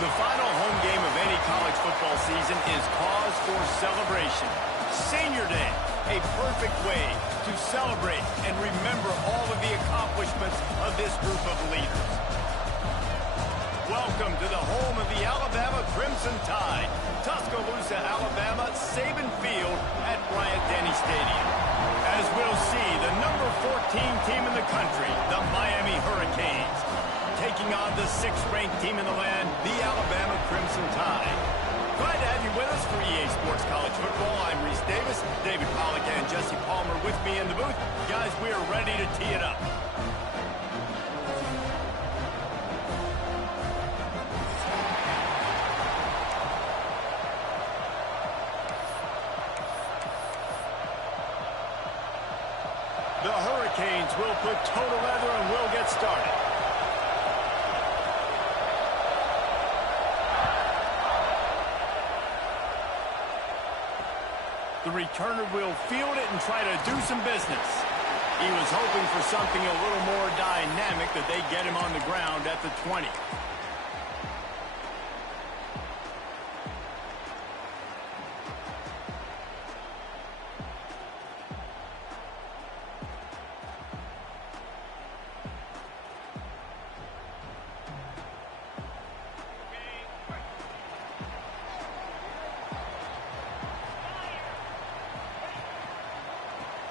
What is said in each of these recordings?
The final home game of any college football season is cause for celebration. Senior Day, a perfect way to celebrate and remember all of the accomplishments of this group of leaders. Welcome to the home of the Alabama Crimson Tide, Tuscaloosa, Alabama, Saban Field at Bryant-Denny Stadium. As we'll see, the number 14 team in the country, the Miami Hurricanes, taking on the 6th-ranked team in the land, the Alabama Crimson Tide. Glad to have you with us for EA Sports College Football. I'm Reese Davis, David Pollack and Jesse Palmer with me in the booth. Guys, we are ready to tee it up. The Hurricanes will put toe to leather and we'll get started. The returner will field it and try to do some business. He was hoping for something a little more dynamic, that they get him on the ground at the 20.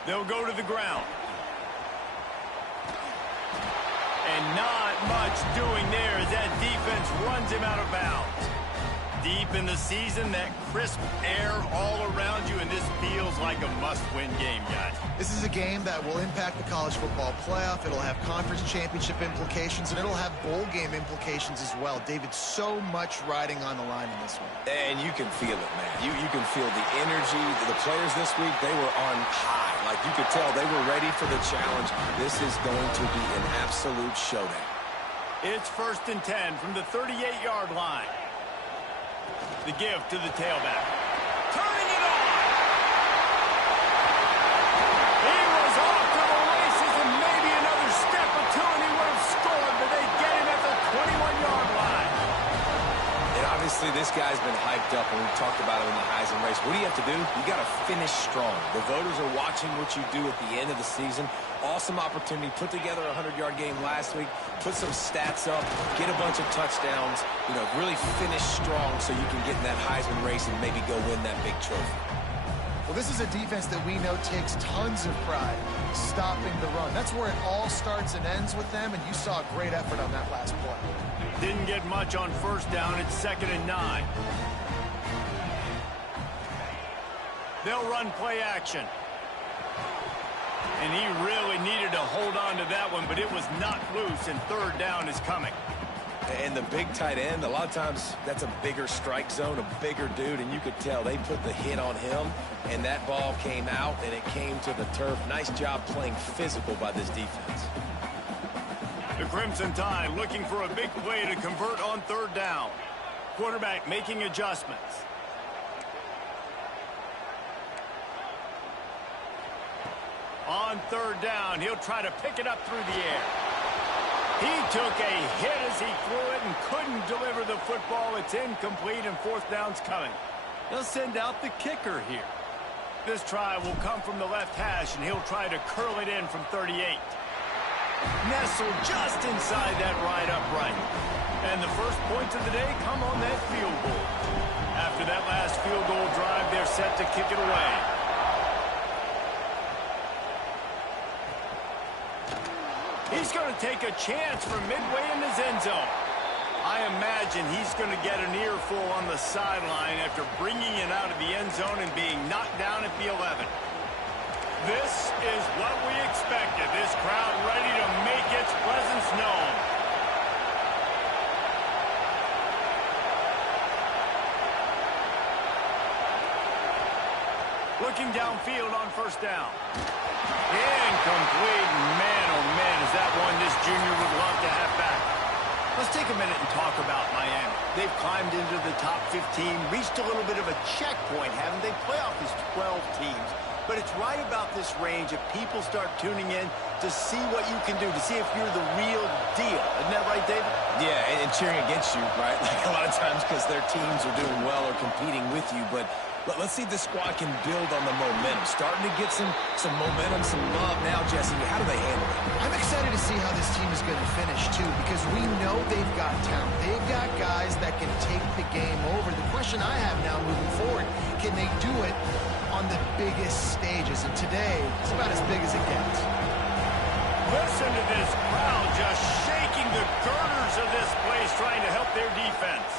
They'll go to the ground. And not much doing there as that defense runs him out of bounds. Deep in the season, that crisp air all around you, and this feels like a must-win game, guys. This is a game that will impact the college football playoff. It'll have conference championship implications, and it'll have bowl game implications as well. David, so much riding on the line in this one. And you can feel it, man. You can feel the energy. The players this week, they were on high. Like you could tell, they were ready for the challenge. This is going to be an absolute showdown. It's 1st and 10 from the 38-yard line. The give to the tailback. Turning it on! He was off to the races and maybe another step or two and he would have scored, but they get him at the 21-yard line. And obviously this guy's been hyped up, and we've talked about him in the Heisman race. What do you have to do? You got to finish strong. The voters are watching what you do at the end of the season. Awesome opportunity. Put together a 100-yard game last week. Put some stats up. Get a bunch of touchdowns. You know, really finish strong so you can get in that Heisman race and maybe go win that big trophy. Well, this is a defense that we know takes tons of pride stopping the run. That's where it all starts and ends with them, and you saw a great effort on that last play. Didn't get much on 1st down. It's 2nd and 9. They'll run play action. And he really needed to hold on to that one, but it was not loose, and 3rd down is coming. And the big tight end, a lot of times that's a bigger strike zone, a bigger dude, and you could tell they put the hit on him, and that ball came out, and it came to the turf. Nice job playing physical by this defense. The Crimson Tide looking for a big play to convert on third down. Quarterback making adjustments. On third down, he'll try to pick it up through the air. He took a hit as he threw it and couldn't deliver the football. It's incomplete and fourth down's coming. They'll send out the kicker here. This try will come from the left hash, and he'll try to curl it in from 38. Nestled just inside that right upright. And the first points of the day come on that field goal. After that last field goal drive, they're set to kick it away. He's going to take a chance from midway in his end zone. I imagine he's going to get an earful on the sideline after bringing it out of the end zone and being knocked down at the 11. This is what we expected. This crowd ready to make its presence known. Looking downfield on first down. Incomplete. Man, oh man, is that one this junior would love to have back. Let's take a minute and talk about Miami. They've climbed into the top 15, reached a little bit of a checkpoint, haven't they? Playoff is 12 teams. But it's right about this range if people start tuning in to see what you can do, to see if you're the real deal. Isn't that right, David? Yeah, and cheering against you, right? Like a lot of times because their teams are doing well or competing with you. But let's see if the squad can build on the momentum. Starting to get some momentum, some love now, Jesse. How do they handle it? I'm excited to see how this team is going to finish, too, because we know they've got talent. They've got guys that can take the game over. The question I have now moving forward, can they do it on the biggest stages? And today, it's about as big as it gets. Listen to this crowd just shaking the girders of this place, trying to help their defense.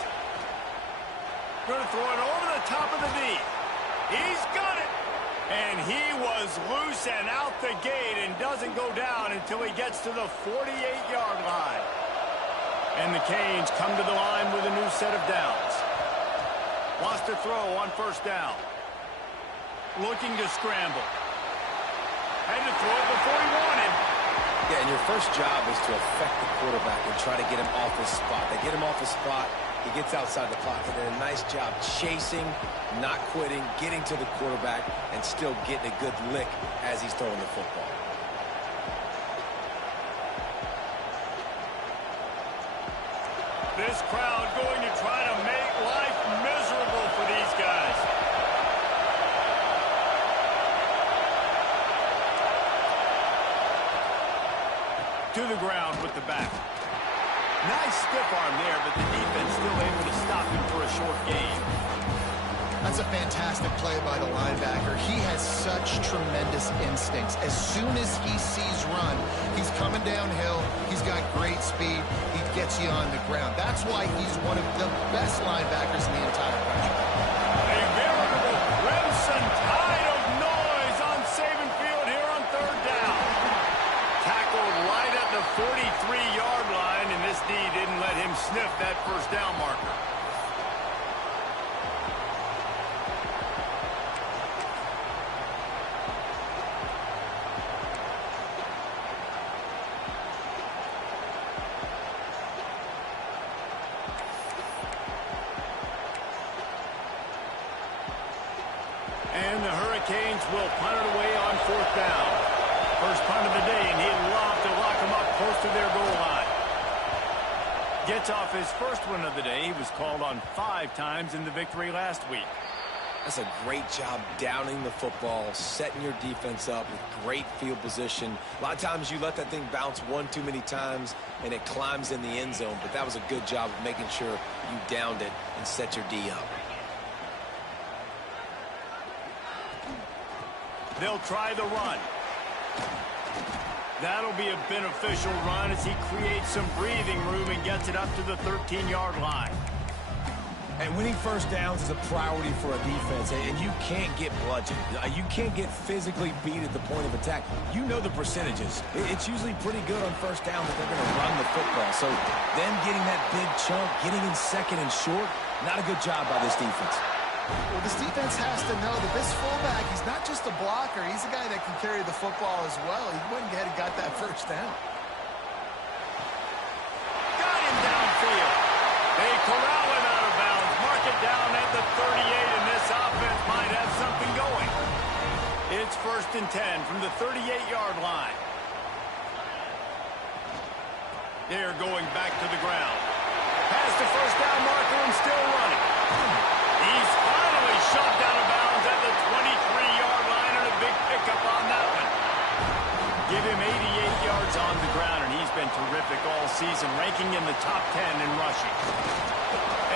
Going to throw it over the top of the D. He's got it. And he was loose and out the gate and doesn't go down until he gets to the 48-yard line. And the Canes come to the line with a new set of downs. Wants to throw on first down. Looking to scramble. Had to throw it before he wanted. Yeah, and your first job is to affect the quarterback and try to get him off his spot. They get him off his spot, he gets outside the pocket, and a nice job chasing, not quitting, getting to the quarterback, and still getting a good lick as he's throwing the football. This crowd going to try to make life miserable for these guys. To the ground with the back. Nice stiff arm there, but the defense still able to stop him for a short gain. That's a fantastic play by the linebacker. He has such tremendous instincts. As soon as he sees run, he's coming downhill. He's got great speed. He gets you on the ground. That's why he's one of the best linebackers in the entire country. A veritable crimson tide of noise on Saban Field here on third down. Tackled right at the 43-yard line, and this D didn't let him sniff that first down marker. And the Hurricanes will punt it away on fourth down. First punt of the day, and he'd love to lock them up close to their goal line. Gets off his first one of the day. He was called on 5 times in the victory last week. That's a great job downing the football, setting your defense up with great field position. A lot of times you let that thing bounce one too many times, and it climbs in the end zone. But that was a good job of making sure you downed it and set your D up. They'll try the run. That'll be a beneficial run as he creates some breathing room and gets it up to the 13-yard line. And winning first downs is a priority for a defense, and you can't get bludgeoned. You can't get physically beat at the point of attack. You know the percentages. It's usually pretty good on first down that they're going to run the football. So them getting that big chunk, getting in second and short, not a good job by this defense. Well, this defense has to know that this fullback, he's not just a blocker. He's a guy that can carry the football as well. He went ahead and got that first down. 1st and 10 from the 38-yard line. They're going back to the ground. Past the first down marker and still running. He's finally shoved out of bounds at the 23-yard line, and a big pickup on that one. Give him 88 yards on the ground, and he's been terrific all season, ranking in the top 10 in rushing.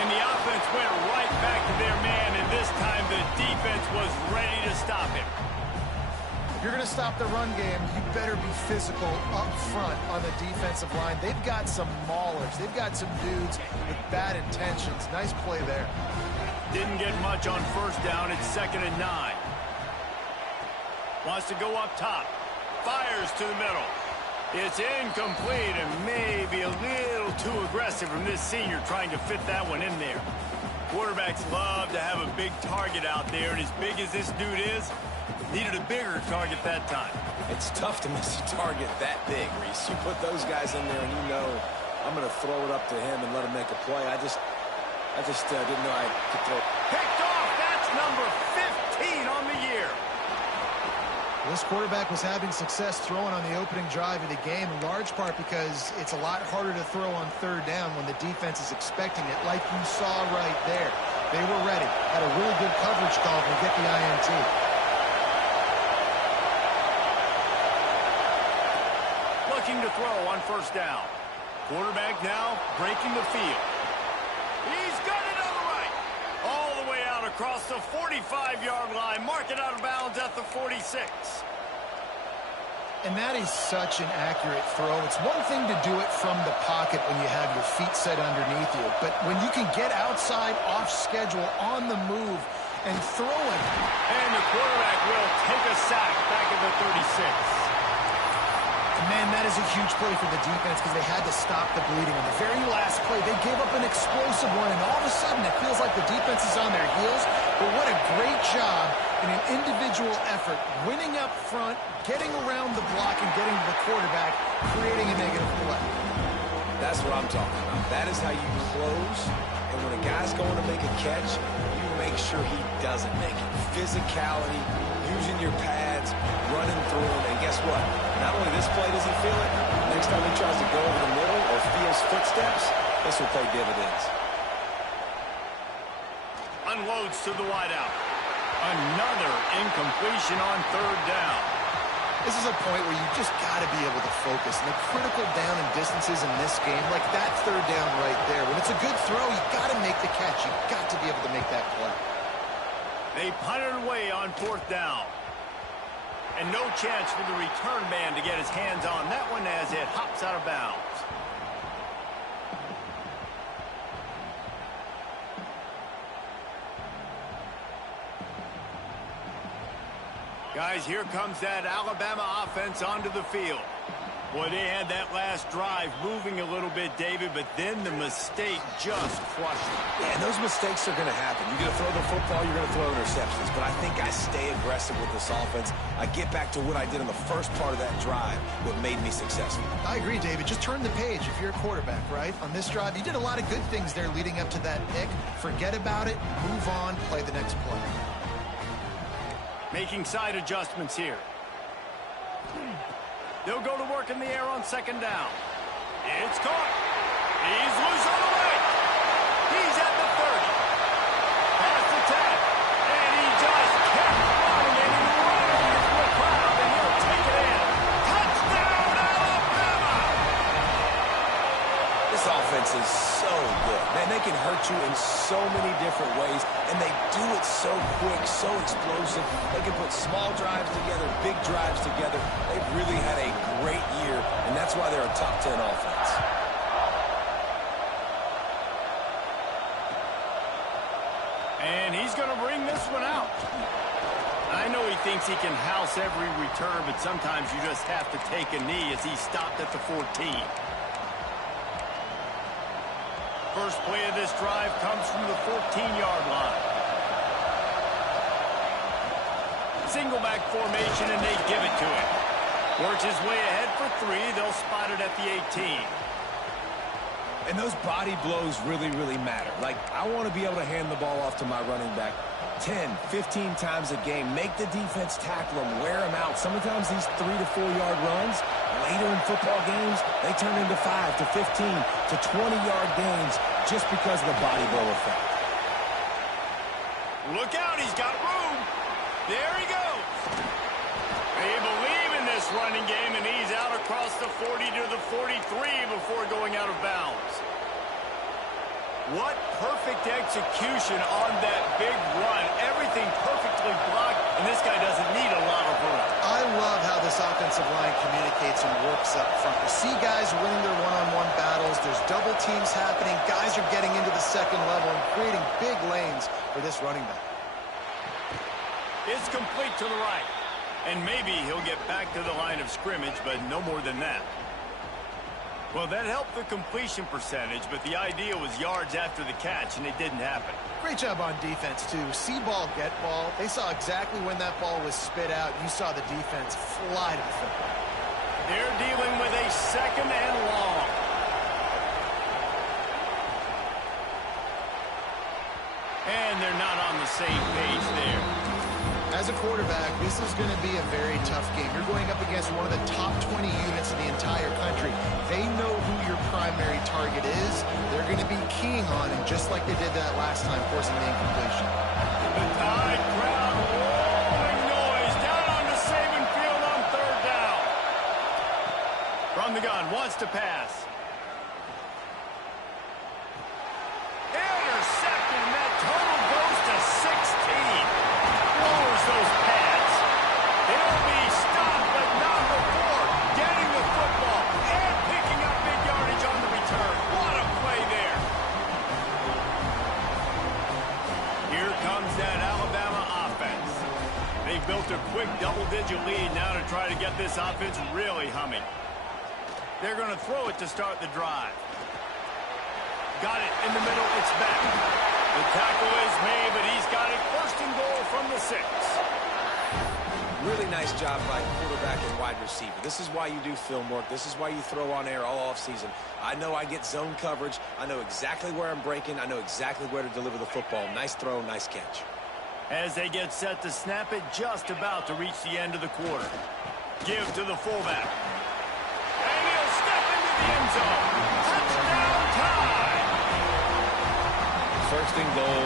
And the offense went right back to their man, and this time the defense was ready to stop him. If you're going to stop the run game, you better be physical up front on the defensive line. They've got some maulers. They've got some dudes with bad intentions. Nice play there. Didn't get much on 1st down. It's 2nd and 9. Wants to go up top. Fires to the middle. It's incomplete and maybe a little too aggressive from this senior trying to fit that one in there. Quarterbacks love to have a big target out there, and as big as this dude is, needed a bigger target that time. It's tough to miss a target that big, Reese. You put those guys in there and you know I'm going to throw it up to him and let him make a play. I just didn't know I could throw. Picked off. That's number 15 on the year. This quarterback was having success throwing on the opening drive of the game, in large part because it's a lot harder to throw on 3rd down when the defense is expecting it, like you saw right there. They were ready. Had a really good coverage call to get the INT. Looking to throw on 1st down. Quarterback now breaking the field. He's got it on the right. All the way out across the 45-yard line. Mark it out of bounds at the 46. And that is such an accurate throw. It's one thing to do it from the pocket when you have your feet set underneath you, but when you can get outside, off schedule, on the move, and throw it. And the quarterback will take a sack back at the 36. Man, that is a huge play for the defense because they had to stop the bleeding. On the very last play, they gave up an explosive one, and all of a sudden it feels like the defense is on their heels. But what a great job in an individual effort, winning up front, getting around the block, and getting to the quarterback, creating a negative play. That's what I'm talking about. That is how you close, and when a guy's going to make a catch, you make sure he doesn't make it. Physicality, using your pads, running through him, and guess what? Not only this play does he feel it, next time he tries to go over the middle or feels footsteps, this will pay dividends. Unloads to the wideout. Another incompletion on 3rd down. This is a point where you just got to be able to focus. And the critical down and distances in this game, like that 3rd down right there, when it's a good throw, you got to make the catch. You got to be able to make that play. They punted away on 4th down. And no chance for the return man to get his hands on that one as it hops out of bounds. Guys, here comes that Alabama offense onto the field. Boy, they had that last drive moving a little bit, David, but then the mistake just crushed them. Yeah, and those mistakes are going to happen. You're going to throw the football, you're going to throw interceptions. But I think I stay aggressive with this offense. I get back to what I did in the first part of that drive, what made me successful. I agree, David. Just turn the page if you're a quarterback, right? On this drive, you did a lot of good things there leading up to that pick. Forget about it, move on, play the next play. Making side adjustments here. They'll go to work in the air on 2nd down. It's caught. He's loose on the right. He's at the 30. Past the 10. And he just kept running and he ran into the crowd and he'll take it in. Touchdown, Alabama! This offense is so good. Man, they can hurt you in so many different ways, and they do it so quick, so explosive. They can put small drives together, big drives together. They've really had a great year, and that's why they're a top 10 offense. And he's going to bring this one out. I know he thinks he can house every return, but sometimes you just have to take a knee as he stopped at the 14. First play of this drive comes from the 14-yard line. Single back formation, and they give it to him. Works his way ahead for 3. They'll spot it at the 18. And those body blows really, really matter. Like, I want to be able to hand the ball off to my running back 10, 15 times a game. Make the defense tackle them, wear them out. Sometimes these 3 to 4 yard runs, later in football games, they turn into 5 to 15 to 20-yard gains just because of the body blow effect. Look out, he's got room. There he goes. They believe in this running game, and he's out across the 40 to the 43 before going out of bounds. What perfect execution on that big run. Everything perfectly blocked, and this guy doesn't need a lot of room. I love how this offensive line communicates and works up front. You see guys winning their one-on-one battles. There's double teams happening. Guys are getting into the second level and creating big lanes for this running back. It's complete to the right. And maybe he'll get back to the line of scrimmage, but no more than that. Well, that helped the completion percentage, but the idea was yards after the catch, and it didn't happen. Great job on defense, too. See ball, get ball. They saw exactly when that ball was spit out. You saw the defense fly to the football. They're dealing with a second and long. And they're not on the same page there. As a quarterback, this is going to be a very tough game. You're going up against one of the top 20 units in the entire country. They know who your primary target is. They're going to be keying on him, just like they did that last time, forcing the incompletion. The Tide crowd rolling noise down onto Saban Field on third down. From the gun, wants to pass. Intercepted, and that total goes to 16. Lowers those pads. He'll be stopped, but not before getting the football and picking up big yardage on the return. What a play there. Here comes that Alabama offense. They built a quick double-digit lead now to try to get this offense really humming. They're going to throw it to start the drive. Got it in the middle. It's back. The tackle is made, but he's got it first and goal from the 6. Really nice job by quarterback and wide receiver. This is why you do film work. This is why you throw on air all offseason. I know I get zone coverage. I know exactly where I'm breaking. I know exactly where to deliver the football. Nice throw, nice catch. As they get set to snap it, just about to reach the end of the quarter. Give to the fullback. And he'll step into the end zone. Touchdown Tide! First and goal.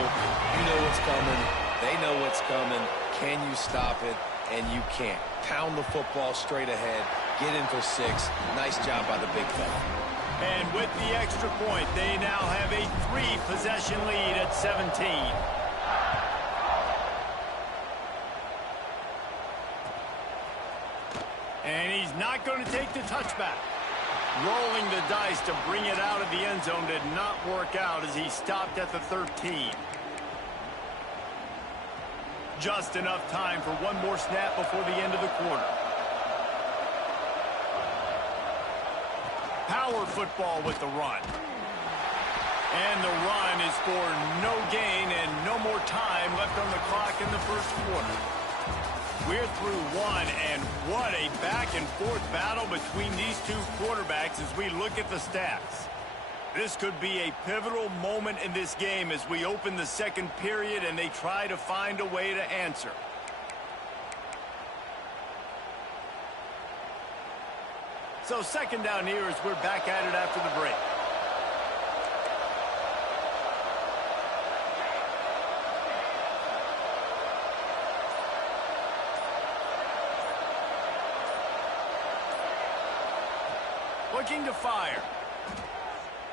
You know what's coming. They know what's coming. Can you stop it? And you can't. Pound the football straight ahead. Get in for 6. Nice job by the big fella. And with the extra point, they now have a 3-possession lead at 17. And he's not going to take the touchback. Rolling the dice to bring it out of the end zone did not work out as he stopped at the 13. Just enough time for one more snap before the end of the quarter. Power football with the run. And the run is for no gain and no more time left on the clock in the first quarter. We're through one, and what a back-and-forth battle between these two quarterbacks as we look at the stats. This could be a pivotal moment in this game as we open the second period and they try to find a way to answer. So second down here as we're back at it after the break. Looking to fire.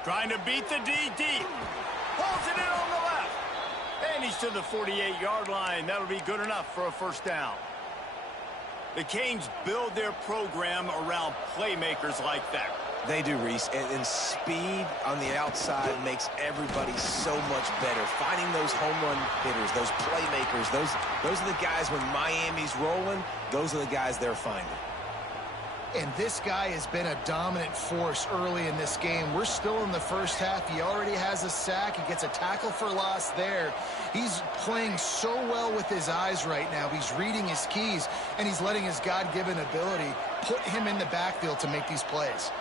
Trying to beat the D deep. Pulls it in on the left. And he's to the 48-yard line. That'll be good enough for a first down. The Canes build their program around playmakers like that. They do, Reese. And speed on the outside makes everybody so much better. Finding those home run hitters, those playmakers, those are the guys when Miami's rolling, those are the guys they're finding. And this guy has been a dominant force early in this game. We're still in the first half. He already has a sack. He gets a tackle for loss there. He's playing so well with his eyes right now. He's reading his keys, and he's letting his God-given ability put him in the backfield to make these plays.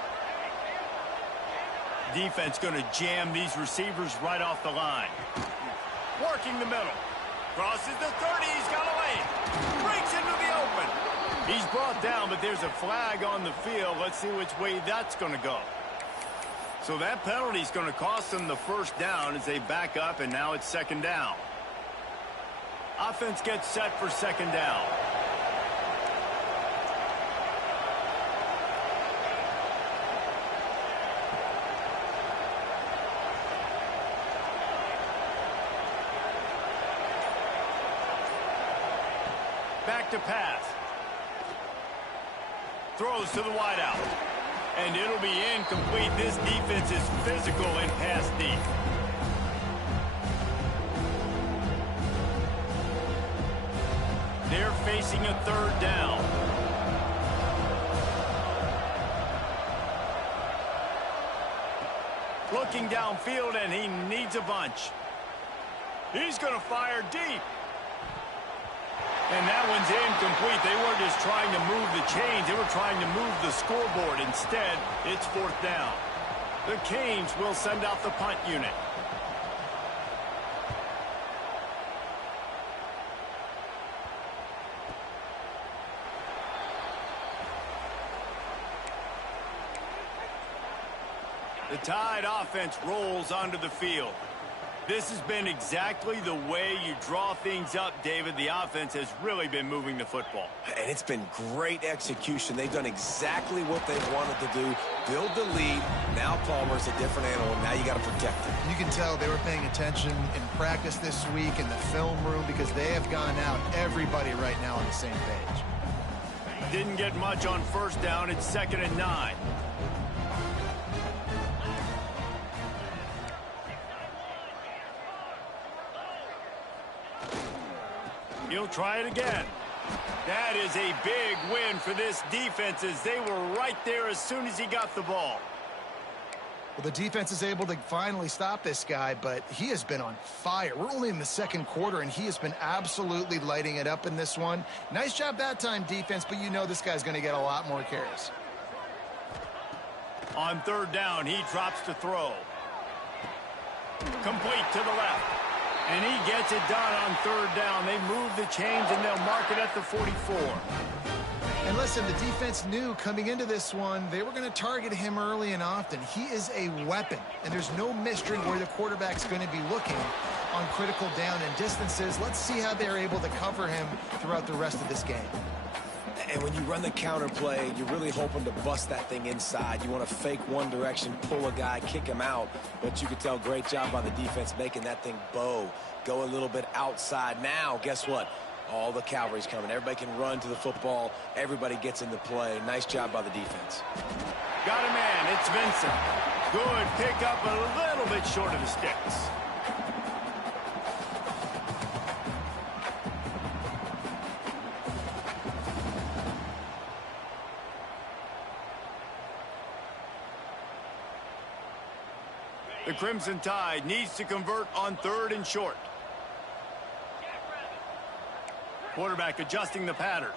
Defense going to jam these receivers right off the line. Working the middle. Crosses the 30. He's got a lane. Breaks into the open. He's brought down, but there's a flag on the field. Let's see which way that's going to go. So that penalty is going to cost them the first down as they back up, and now it's second down. Offense gets set for second down. Back to pass. Throws to the wideout. And it'll be incomplete. This defense is physical and pass deep. They're facing a third down. Looking downfield, and he needs a bunch. He's going to fire deep. And that one's incomplete. They weren't just trying to move the chains. They were trying to move the scoreboard. Instead, it's fourth down. The Canes will send out the punt unit. The Tide offense rolls onto the field. This has been exactly the way you draw things up, David. The offense has really been moving the football. And it's been great execution. They've done exactly what they wanted to do. Build the lead. Now Palmer's a different animal. Now you got to protect him. You can tell they were paying attention in practice this week in the film room because they have gone out, everybody right now on the same page. Didn't get much on first down. It's 2nd and 9. He'll try it again. That is a big win for this defense as they were right there as soon as he got the ball. Well, the defense is able to finally stop this guy, but he has been on fire. We're only in the second quarter, and he has been absolutely lighting it up in this one. Nice job that time, defense, but you know this guy's going to get a lot more carries. On third down, he drops to throw. Complete to the left. And he gets it done on third down. They move the chains, and they'll mark it at the 44. And listen, the defense knew coming into this one, they were going to target him early and often. He is a weapon, and there's no mystery where the quarterback's going to be looking on critical down and distances. Let's see how they're able to cover him throughout the rest of this game. And when you run the counter play, you're really hoping to bust that thing inside. You want to fake one direction, pull a guy, kick him out. But you can tell, great job by the defense making that thing bow. Go a little bit outside. Now, guess what? All the cavalry's coming. Everybody can run to the football. Everybody gets into play. Nice job by the defense. Got a man. It's Vincent. Good pick up, a little bit short of the sticks. The Crimson Tide needs to convert on third and short. Quarterback adjusting the pattern.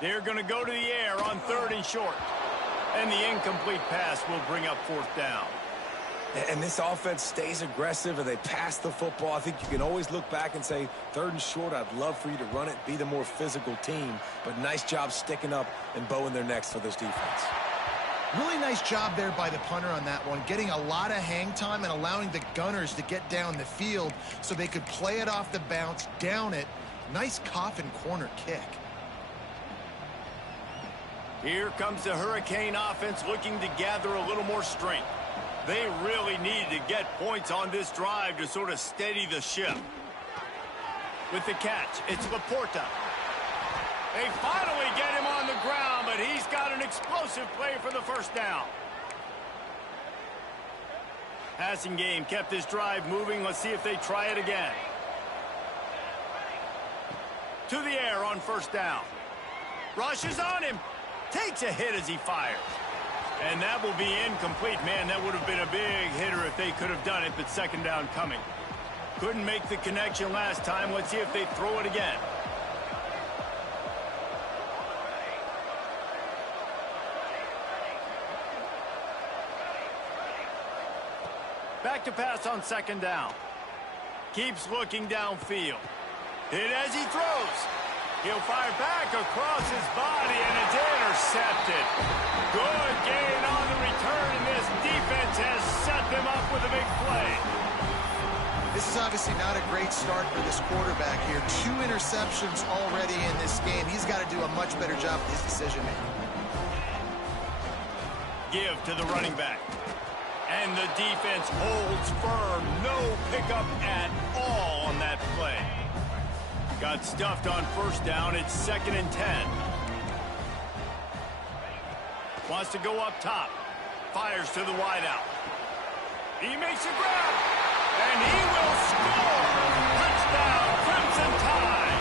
They're going to go to the air on third and short. And the incomplete pass will bring up fourth down. And this offense stays aggressive and they pass the football. I think you can always look back and say, third and short, I'd love for you to run it, be the more physical team. But nice job sticking up and bowing their necks for this defense. Really nice job there by the punter on that one, getting a lot of hang time and allowing the Gunners to get down the field so they could play it off the bounce, down it. Nice coffin corner kick. Here comes the Hurricane offense looking to gather a little more strength. They really need to get points on this drive to sort of steady the ship. With the catch, it's Laporta. They finally get him on the ground, but he's got an explosive play for the first down. Passing game kept this drive moving. Let's see if they try it again. To the air on first down. Rushes on him. Takes a hit as he fires. And that will be incomplete. Man, that would have been a big hitter if they could have done it, but second down coming. Couldn't make the connection last time. Let's see if they throw it again. Back to pass on second down. Keeps looking downfield. Hit as he throws. He'll fire back across his body, and it's intercepted. Good gain on the return, and this defense has set them up with a big play. This is obviously not a great start for this quarterback here. 2 interceptions already in this game. He's got to do a much better job with his decision-making. Give to the running back. And the defense holds firm. No pickup at all on that play. Got stuffed on first down. It's 2nd and 10. Wants to go up top. Fires to the wideout. He makes a grab. And he will score. Touchdown, Crimson Tide.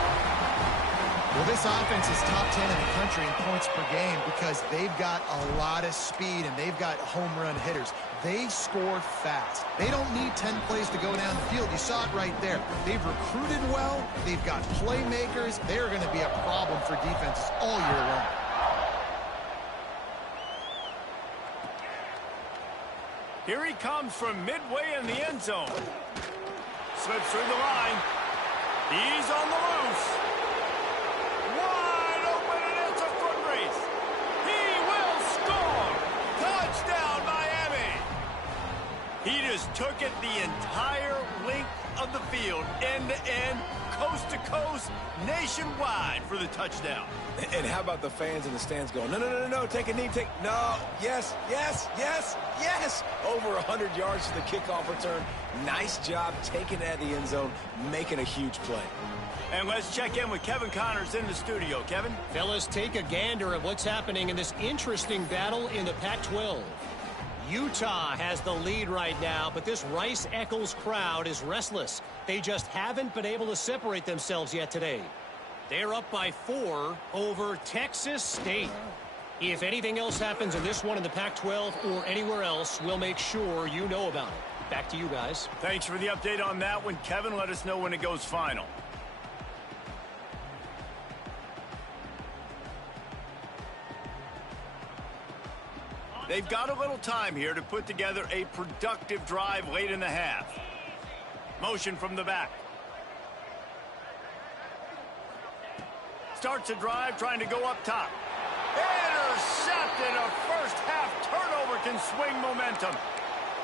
Well, this offense is top 10 in the country in points per game because they've got a lot of speed and they've got home run hitters. They score fast. They don't need 10 plays to go down the field. You saw it right there. They've recruited well. They've got playmakers. They're going to be a problem for defenses all year long. Here he comes from midway in the end zone. Slips through the line. He's on the loose. Wide open, and it's a foot race. He will score. Touchdown, Miami. He just took it the entire length of the field, end to end, coast to coast, nationwide for the touchdown. And how about the fans in the stands going, no, no, no, no, no, take a knee, no, yes, yes, yes, yes. Over 100 yards to the kickoff return. Nice job taking it at the end zone, making a huge play. And let's check in with Kevin Connors in the studio. Kevin? Fellas, take a gander at what's happening in this interesting battle in the Pac-12. Utah has the lead right now, but this Rice-Eccles crowd is restless. They just haven't been able to separate themselves yet today. They're up by 4 over Texas State. If anything else happens in this one in the Pac-12 or anywhere else, we'll make sure you know about it. Back to you guys. Thanks for the update on that one, Kevin. Let us know when it goes final. They've got a little time here to put together a productive drive late in the half. Motion from the back. Starts a drive trying to go up top. Intercepted. A first half turnover can swing momentum.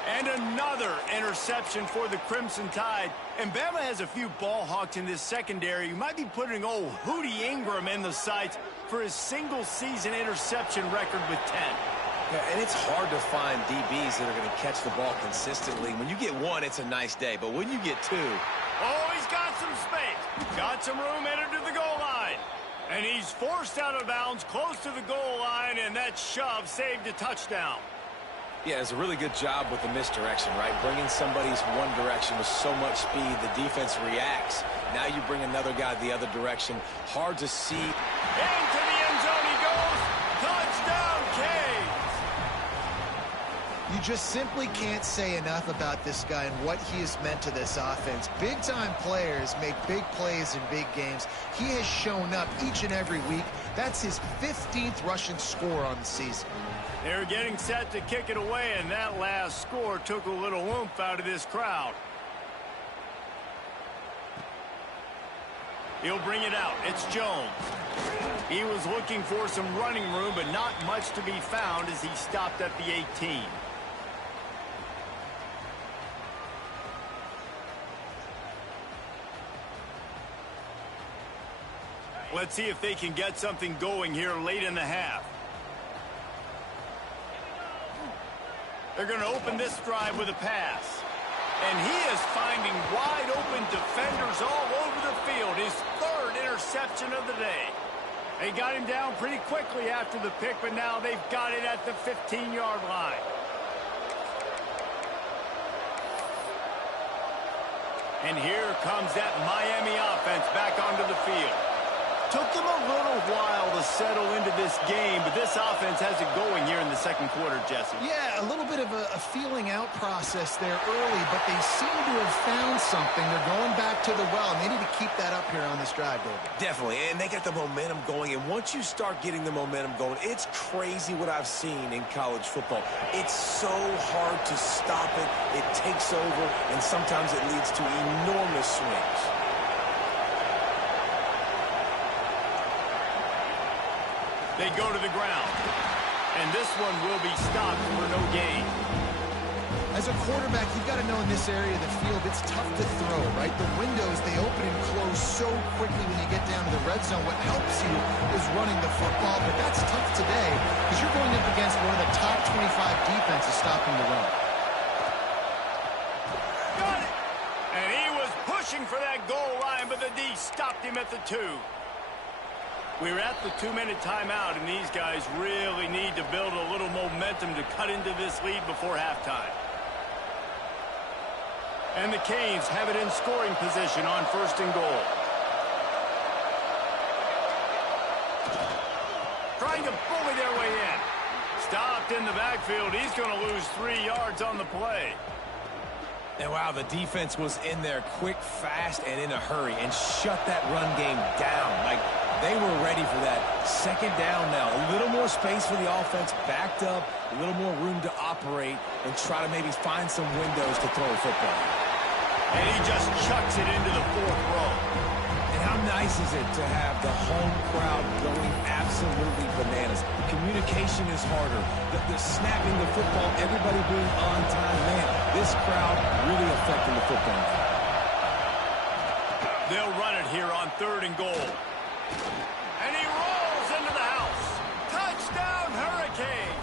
And another interception for the Crimson Tide. And Bama has a few ball hawks in this secondary. You might be putting old Hootie Ingram in the sights for his single-season interception record with 10. Yeah, and it's hard to find DBs that are going to catch the ball consistently. When you get 1, it's a nice day. But when you get 2... Oh, he's got some space. Got some room headed to the goal line. And he's forced out of bounds close to the goal line, and that shove saved a touchdown. Yeah, it's a really good job with the misdirection, right? Bringing somebody's one direction with so much speed, the defense reacts. Now you bring another guy the other direction. Hard to see. Into the end zone he goes. Touchdown, Canes. You just simply can't say enough about this guy and what he has meant to this offense. Big-time players make big plays in big games. He has shown up each and every week. That's his 15th rushing score on the season. They're getting set to kick it away, and that last score took a little oomph out of this crowd. He'll bring it out. It's Jones. He was looking for some running room, but not much to be found as he stopped at the 18. Let's see if they can get something going here late in the half. They're going to open this drive with a pass. And he is finding wide open defenders all over the field. His 3rd interception of the day. They got him down pretty quickly after the pick, but now they've got it at the 15-yard line. And here comes that Miami offense back onto the field. Took them a little while to settle into this game, but this offense has it going here in the second quarter, Jesse. Yeah, a little bit of a feeling out process there early, but they seem to have found something. They're going back to the well, and they need to keep that up here on this drive, David. Definitely, and they get the momentum going, and once you start getting the momentum going, it's crazy what I've seen in college football. It's so hard to stop it. It takes over, and sometimes it leads to enormous swings. They go to the ground, and this one will be stopped for no gain. As a quarterback, you've got to know in this area of the field, it's tough to throw, right? The windows, they open and close so quickly when you get down to the red zone. What helps you is running the football, but that's tough today because you're going up against one of the top 25 defenses stopping the run. Got it! And he was pushing for that goal line, but the D stopped him at the 2. We're at the 2-minute timeout, and these guys really need to build a little momentum to cut into this lead before halftime. And the Canes have it in scoring position on 1st and goal. Trying to bully their way in. Stopped in the backfield. He's going to lose 3 yards on the play. And wow, the defense was in there quick, fast, and in a hurry and shut that run game down. Like, they were ready for that. 2nd down now. A little more space for the offense, backed up, a little more room to operate and try to maybe find some windows to throw a football. And he just chucks it into the 4th row. And how nice is it to have the home crowd going absolutely bananas? Communication is harder. The snapping the football, everybody being on time. Man, this crowd really affecting the football. They'll run it here on 3rd and goal. And he rolls into the house. Touchdown, Hurricanes!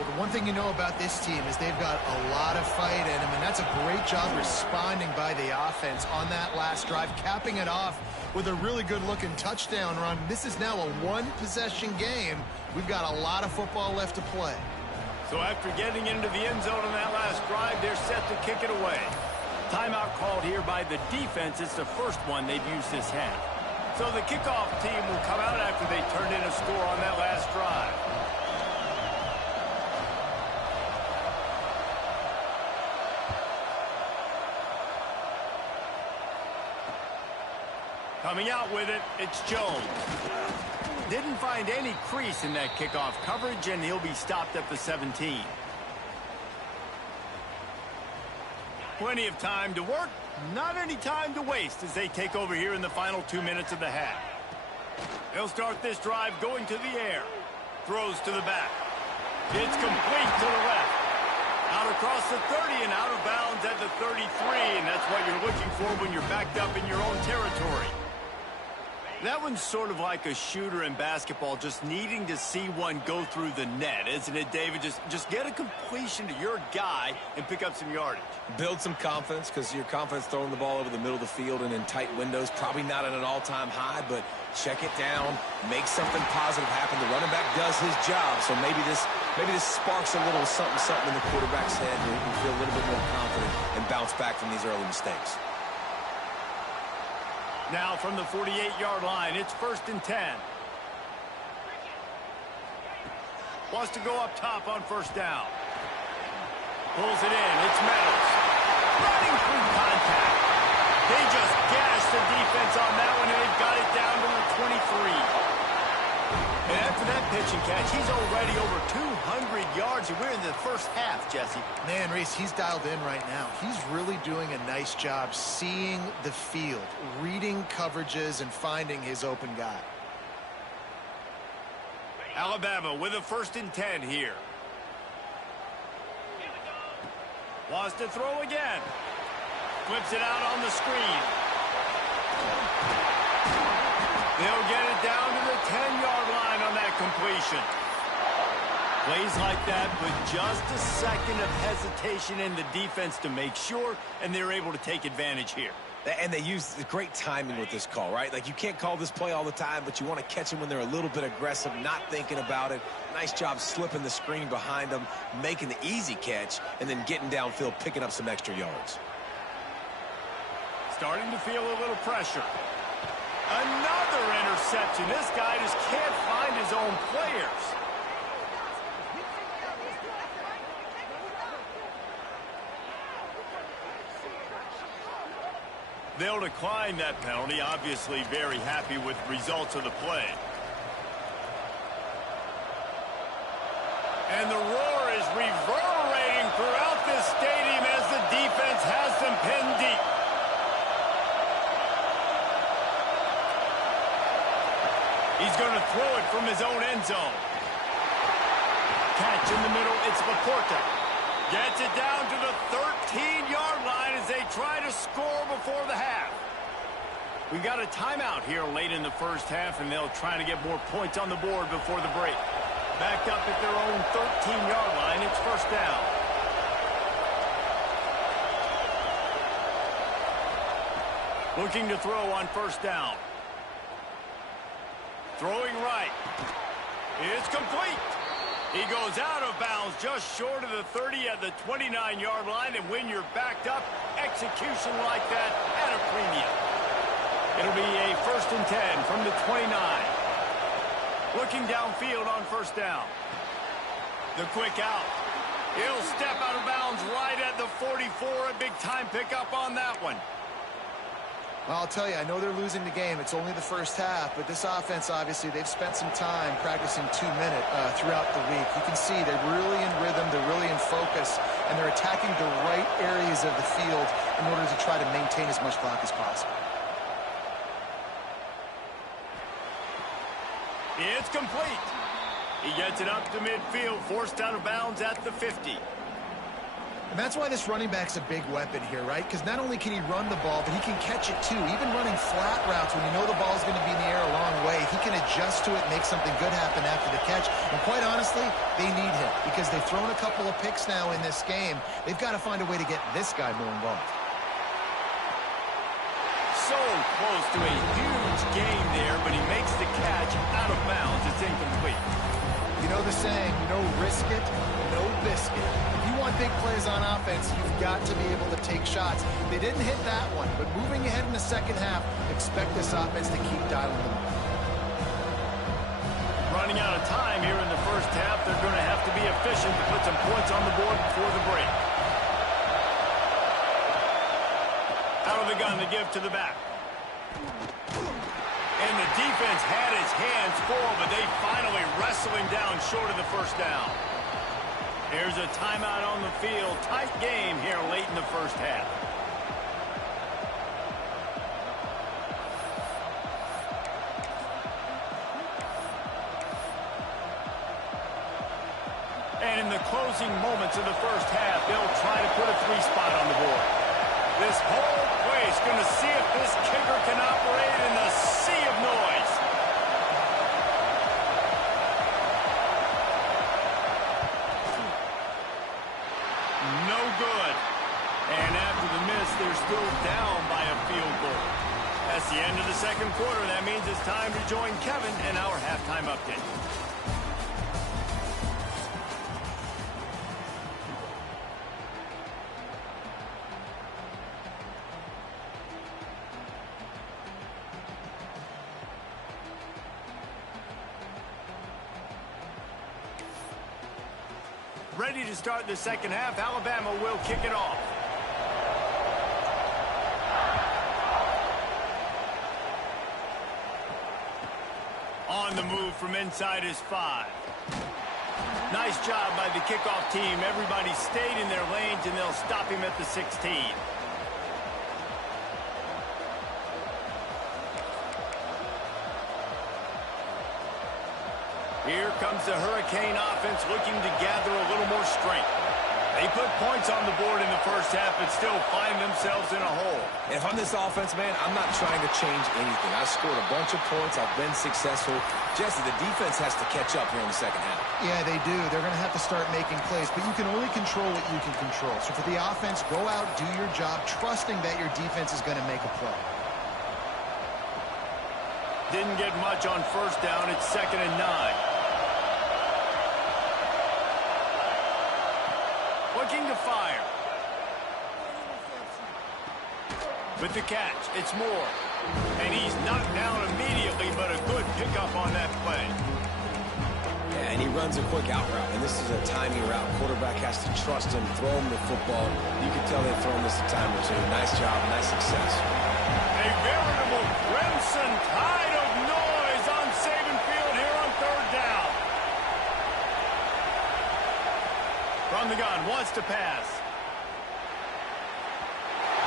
Well, the one thing you know about this team is they've got a lot of fight in them, and that's a great job responding by the offense on that last drive, capping it off with a really good-looking touchdown run. This is now a 1-possession game. We've got a lot of football left to play. So after getting into the end zone on that last drive, they're set to kick it away. Timeout called here by the defense. It's the first one they've used this half. So the kickoff team will come out after they turned in a score on that last drive. Coming out with it, it's Jones. Didn't find any crease in that kickoff coverage, and he'll be stopped at the 17. Plenty of time to work, not any time to waste as they take over here in the final 2 minutes of the half. They'll start this drive going to the air. Throws to the back. It's complete to the left. Out across the 30 and out of bounds at the 33, and that's what you're looking for when you're backed up in your own territory. That one's sort of like a shooter in basketball, just needing to see one go through the net, isn't it, David? Just get a completion to your guy and pick up some yardage. Build some confidence, because your confidence throwing the ball over the middle of the field and in tight windows, probably not at an all-time high, but check it down, make something positive happen. The running back does his job, so maybe this sparks a little something in the quarterback's head, and he can feel a little bit more confident and bounce back from these early mistakes. Now from the 48-yard line, it's 1st and 10. Wants to go up top on 1st down. Pulls it in. It's Meadows. Running through contact. They just gashed the defense on that one, and they've got it down to the 23. And after that pitch and catch, he's already over 200 yards, and we're in the first half, Jesse. Man, Reese, he's dialed in right now. He's really doing a nice job seeing the field, reading coverages, and finding his open guy. Alabama with a 1st and 10 here. Wants to throw again. Flips it out on the screen. They'll get it down to the 10-yard line on that completion. Plays like that, but just a second of hesitation in the defense to make sure, and they're able to take advantage here. And they use the great timing with this call, right? Like, you can't call this play all the time, but you want to catch them when they're a little bit aggressive, not thinking about it. Nice job slipping the screen behind them, making the easy catch, and then getting downfield, picking up some extra yards. Starting to feel a little pressure. Another interception. This guy just can't find his own players. They'll decline that penalty. Obviously very happy with the results of the play. And the roar is reverberating throughout this stadium as the defense has them pinned deep. He's going to throw it from his own end zone. Catch in the middle. It's Laporta. Gets it down to the 13-yard line as they try to score before the half. We've got a timeout here late in the first half, and they'll try to get more points on the board before the break. Back up at their own 13-yard line. It's first down. Looking to throw on first down. Throwing right. It's complete. He goes out of bounds just short of the 30 at the 29-yard line, and when you're backed up, execution like that at a premium. It'll be a 1st and 10 from the 29. Looking downfield on first down. The quick out. He'll step out of bounds right at the 44. A big-time pickup on that one. Well, I'll tell you, I know they're losing the game. It's only the first half, but this offense, obviously, they've spent some time practicing 2-minute throughout the week. You can see they're really in rhythm, they're really in focus, and they're attacking the right areas of the field in order to try to maintain as much clock as possible. It's complete. He gets it up to midfield, forced out of bounds at the 50. And that's why this running back's a big weapon here, right? Because not only can he run the ball, but he can catch it too. Even running flat routes when you know the ball's going to be in the air a long way, he can adjust to it, make something good happen after the catch. And quite honestly, they need him because they've thrown a couple of picks now in this game. They've got to find a way to get this guy more involved. So close to a huge gain there, but he makes the catch out of bounds. It's incomplete. You know the saying, no risk it, no biscuit. If you want big plays on offense, you've got to be able to take shots. They didn't hit that one, but moving ahead in the second half, expect this offense to keep dialing them up. Running out of time here in the first half, they're going to have to be efficient to put some points on the board before the break. Out of the gun to give to the back. And the defense had his hands full, but they finally wrestle him down short of the first down. Here's a timeout on the field. Tight game here late in the first half. And in the closing moments of the first half, they'll try to put a 3-spot on the board. This whole place going to see if this kicker can operate in the sea of noise. No good. And after the miss, they're still down by a field goal. That's the end of the second quarter. That means it's time to join Kevin in our halftime update. Ready to start the second half. Alabama will kick it off. On the move from inside his 5. Nice job by the kickoff team. Everybody stayed in their lanes, and they'll stop him at the 16. Here comes the Hurricane offense looking to gather a little more strength. They put points on the board in the first half but still find themselves in a hole. And if I'm this offense, man, I'm not trying to change anything. I scored a bunch of points. I've been successful. Jesse, the defense has to catch up here in the second half. Yeah, they do. They're going to have to start making plays, but you can only control what you can control. So for the offense, go out, do your job, trusting that your defense is going to make a play. Didn't get much on first down. It's 2nd and 9. Looking to fire. With the catch, it's Moore. And he's knocked down immediately, but a good pickup on that play. Yeah, and he runs a quick out route, and this is a timing route. Quarterback has to trust him, throw him the football. You can tell they've thrown this a time or two. Nice job, nice success. A veritable crimson tide of noise on Saban Field here on third down. From the gun, wants to pass.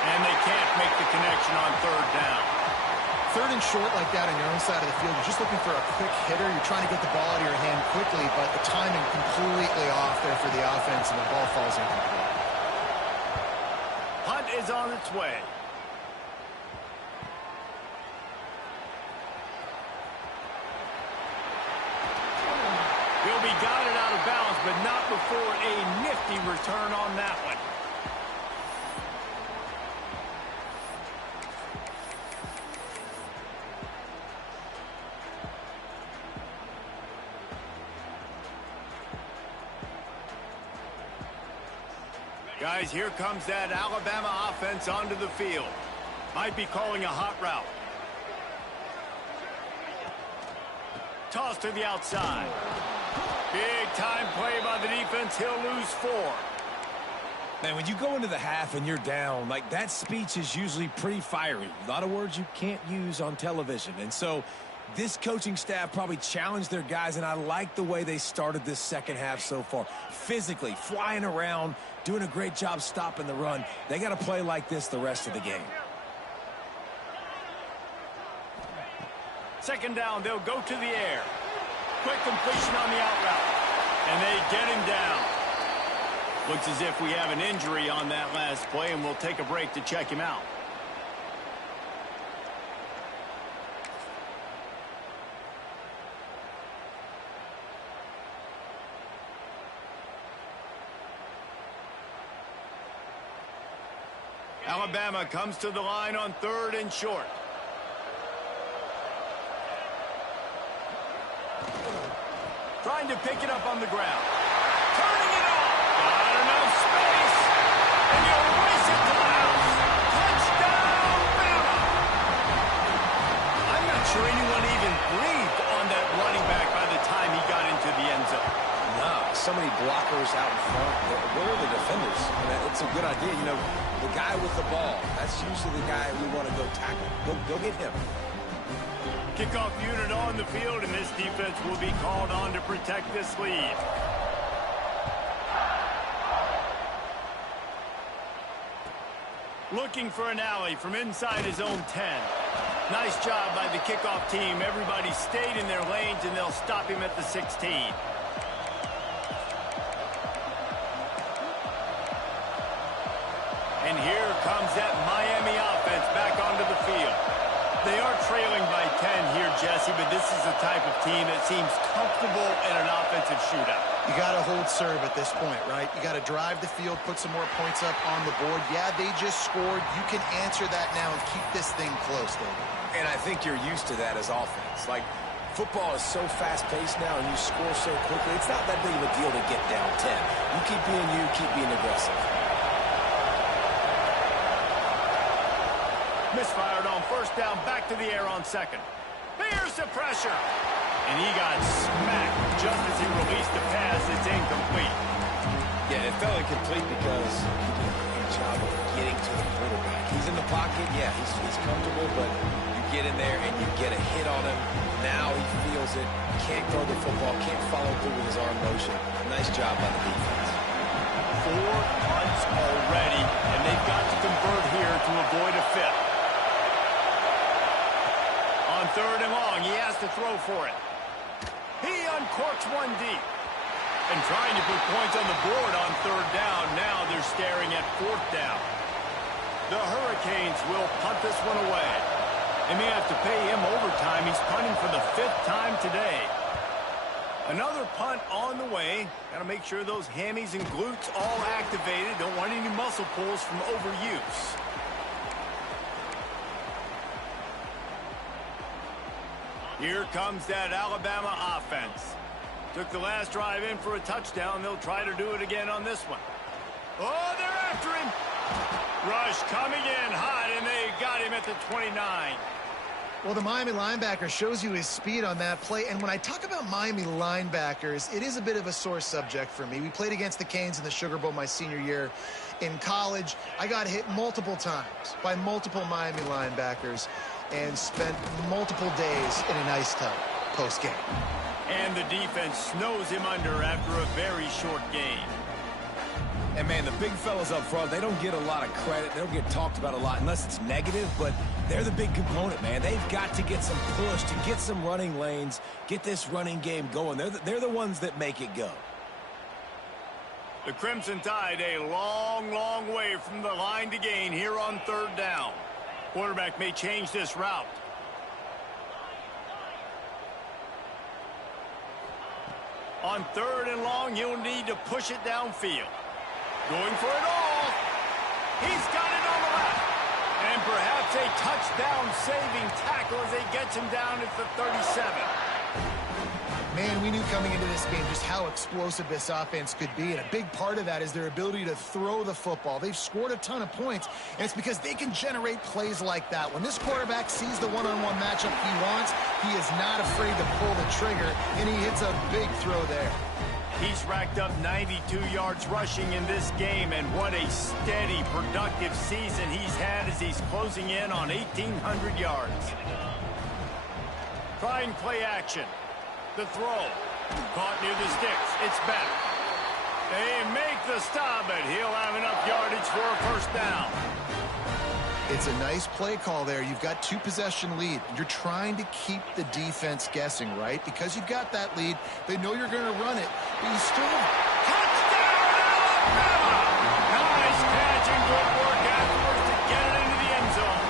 And they can't make the connection on third down. Third and short like that on your own side of the field, you're just looking for a quick hitter. You're trying to get the ball out of your hand quickly, but the timing completely off there for the offense, and the ball falls incomplete. Punt is on its way. He'll be guided out of bounds, but not before a nifty return on that one. Guys, here comes that Alabama offense onto the field. Might be calling a hot route. Toss to the outside. Big time play by the defense. He'll lose 4. Man, when you go into the half and you're down, like, that speech is usually pretty fiery. A lot of words you can't use on television. And so this coaching staff probably challenged their guys, and I like the way they started this second half so far. Physically, flying around, doing a great job stopping the run. They got to play like this the rest of the game. Second down, they'll go to the air. Quick completion on the out route. And they get him down. Looks as if we have an injury on that last play, and we'll take a break to check him out. Alabama comes to the line on third and short. Trying to pick it up on the ground. Turning it off. Not enough space. And he'll race it to the house. Touchdown, Bama. I'm not sure anyone even breathed on that running back by the time he got into the end zone. No, so many blockers out in front. Where are the defenders? I mean, it's a good idea. You know, the guy with the ball, that's usually the guy we want to go tackle. Go get him. Kickoff unit on the field, and this defense will be called on to protect this lead. Looking for an alley from inside his own 10. Nice job by the kickoff team. Everybody stayed in their lanes, and they'll stop him at the 16. And here comes that Miami offense back onto the field. They are trailing by 10 here, Jesse, but this is the type of team that seems comfortable in an offensive shootout. You got to hold serve at this point, right? You got to drive the field, put some more points up on the board. Yeah, they just scored. You can answer that now and keep this thing close, David. And I think you're used to that as offense. Like, football is so fast-paced now, and you score so quickly. It's not that big of a deal to get down 10. You keep being aggressive. Misfired on first down, back to the air on second. Here's the pressure. And he got smacked just as he released the pass. It's incomplete. Yeah, it felt incomplete because he did a great job of getting to the quarterback. He's in the pocket. Yeah, he's comfortable, but you get in there and you get a hit on him. Now he feels it. Can't throw the football. Can't follow through with his arm motion. Nice job by the defense. 4 punts already, and they've got to convert here to avoid a fifth. On third and long, he has to throw for it. He uncorks one deep. And trying to put points on the board on third down. Now they're staring at fourth down. The Hurricanes will punt this one away. They may have to pay him overtime. He's punting for the 5th time today. Another punt on the way. Got to make sure those hammies and glutes all activated. Don't want any muscle pulls from overuse. Here comes that Alabama offense. Took the last drive in for a touchdown. They'll try to do it again on this one. Oh, they're after him. Rush coming in hot, and they got him at the 29. Well, the Miami linebacker shows you his speed on that play. And when I talk about Miami linebackers, it is a bit of a sore subject for me. We played against the Canes in the Sugar Bowl my senior year in college. I got hit multiple times by multiple Miami linebackers and spent multiple days in an ice tub post-game. And the defense snows him under after a very short game. And, man, the big fellas up front, they don't get a lot of credit. They don't get talked about a lot unless it's negative, but they're the big component, man. They've got to get some push, to get some running lanes, get this running game going. They're the ones that make it go. The Crimson Tide a long, long way from the line to gain here on 3rd down. Quarterback may change this route. On 3rd and long, he'll need to push it downfield. Going for it all. He's got it on the left. And perhaps a touchdown-saving tackle as he gets him down at the 37. Man, we knew coming into this game just how explosive this offense could be, and a big part of that is their ability to throw the football. They've scored a ton of points, and it's because they can generate plays like that. When this quarterback sees the one-on-one matchup he wants, he is not afraid to pull the trigger, and he hits a big throw there. He's racked up 92 yards rushing in this game, and what a steady, productive season he's had as he's closing in on 1,800 yards. Trying play action. The throw. Caught near the sticks. It's back. They make the stop, but he'll have enough yardage for a 1st down. It's a nice play call there. You've got 2-possession lead. You're trying to keep the defense guessing, right? Because you've got that lead. They know you're going to run it, but you still... Touchdown, Alabama! Nice catch and good work afterwards to get it into the end zone.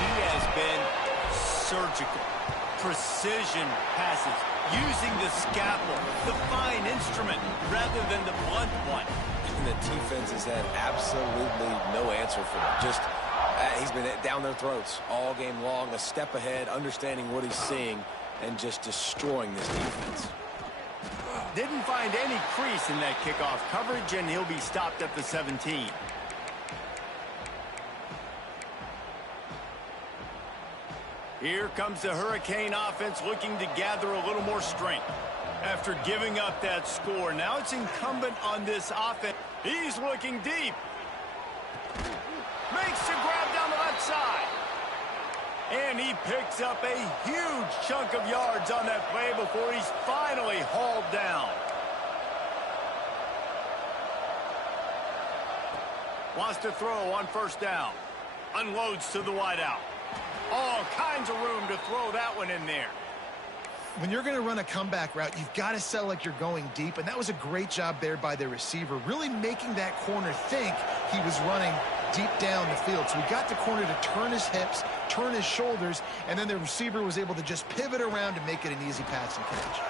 He has been surgical. Precision passes, using the scalpel, the fine instrument, rather than the blunt one. And the defense has had absolutely no answer for him. Just, he's been down their throats all game long, a step ahead, understanding what he's seeing, and just destroying this defense. Didn't find any crease in that kickoff coverage, and he'll be stopped at the 17. Here comes the Hurricane offense looking to gather a little more strength. After giving up that score, now it's incumbent on this offense. He's looking deep. Makes the grab down the left side. And he picks up a huge chunk of yards on that play before he's finally hauled down. Wants to throw on 1st down. Unloads to the wideout. All kinds of room to throw that one in there. When you're going to run a comeback route, you've got to sell like you're going deep, and that was a great job there by the receiver, really making that corner think he was running deep down the field. So he got the corner to turn his hips, turn his shoulders, and then the receiver was able to just pivot around and make it an easy pass and catch.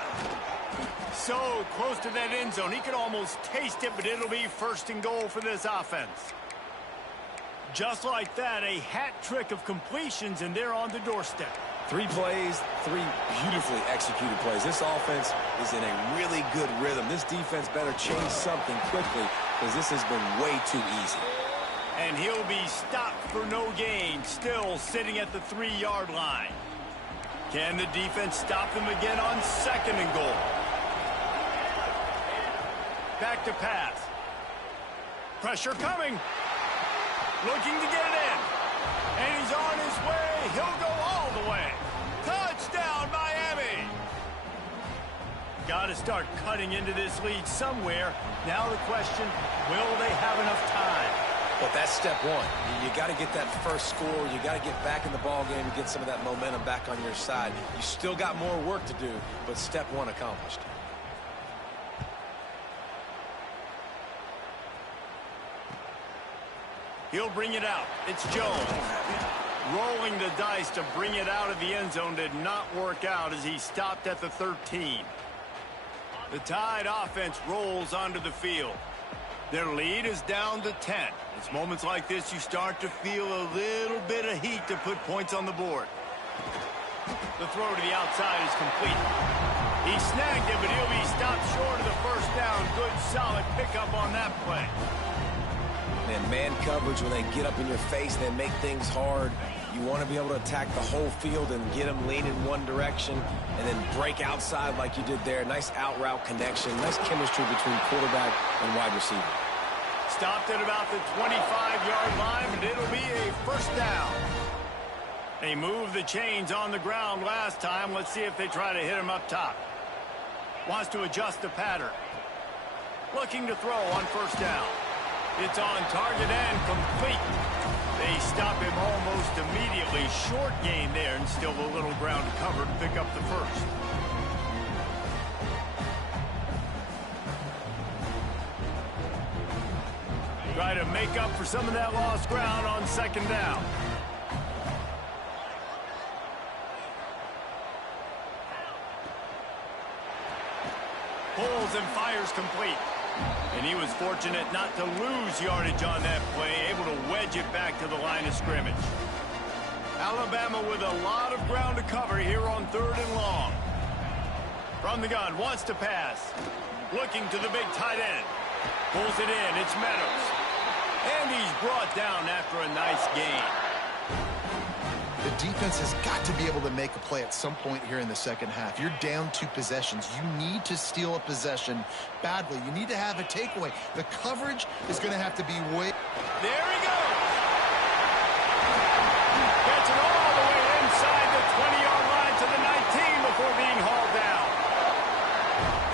So close to that end zone, he could almost taste it, but it'll be 1st and goal for this offense. Just like that, a hat trick of completions, and they're on the doorstep. 3 plays, 3 beautifully executed plays. This offense is in a really good rhythm. This defense better change something quickly because this has been way too easy. And he'll be stopped for no gain, still sitting at the 3-yard line. Can the defense stop them again on 2nd and goal? Back to pass. Pressure coming. Looking to get it in. And he's on his way. He'll go all the way. Touchdown, Miami. Got to start cutting into this lead somewhere. Now the question, will they have enough time? But that's step one. You got to get that first score. You got to get back in the ball game and get some of that momentum back on your side. You still got more work to do, but step one accomplished. He'll bring it out. It's Jones. Rolling the dice to bring it out of the end zone did not work out as he stopped at the 13. The Tide offense rolls onto the field. Their lead is down to 10. It's moments like this you start to feel a little bit of heat to put points on the board. The throw to the outside is complete. He snagged it, but he'll be stopped short of the 1st down. Good, solid pickup on that play. Man coverage, when they get up in your face, they make things hard. You want to be able to attack the whole field and get them leaning one direction and then break outside like you did there. Nice out-route connection. Nice chemistry between quarterback and wide receiver. Stopped at about the 25-yard line, but it'll be a first down. They moved the chains on the ground last time. Let's see if they try to hit him up top. Wants to adjust the pattern. Looking to throw on first down. It's on target and complete. They stop him almost immediately. Short gain there and still a little ground to cover to pick up the first. Try to make up for some of that lost ground on second down. Pulls and fires complete. And he was fortunate not to lose yardage on that play, able to wedge it back to the line of scrimmage. Alabama with a lot of ground to cover here on 3rd and long. From the gun, wants to pass. Looking to the big tight end. Pulls it in, it's Meadows. And he's brought down after a nice gain. The defense has got to be able to make a play at some point here in the second half. You're down 2 possessions. You need to steal a possession badly. You need to have a takeaway. The coverage is going to have to be way... There he goes. Gets it all the way inside the 20-yard line to the 19 before being hauled down.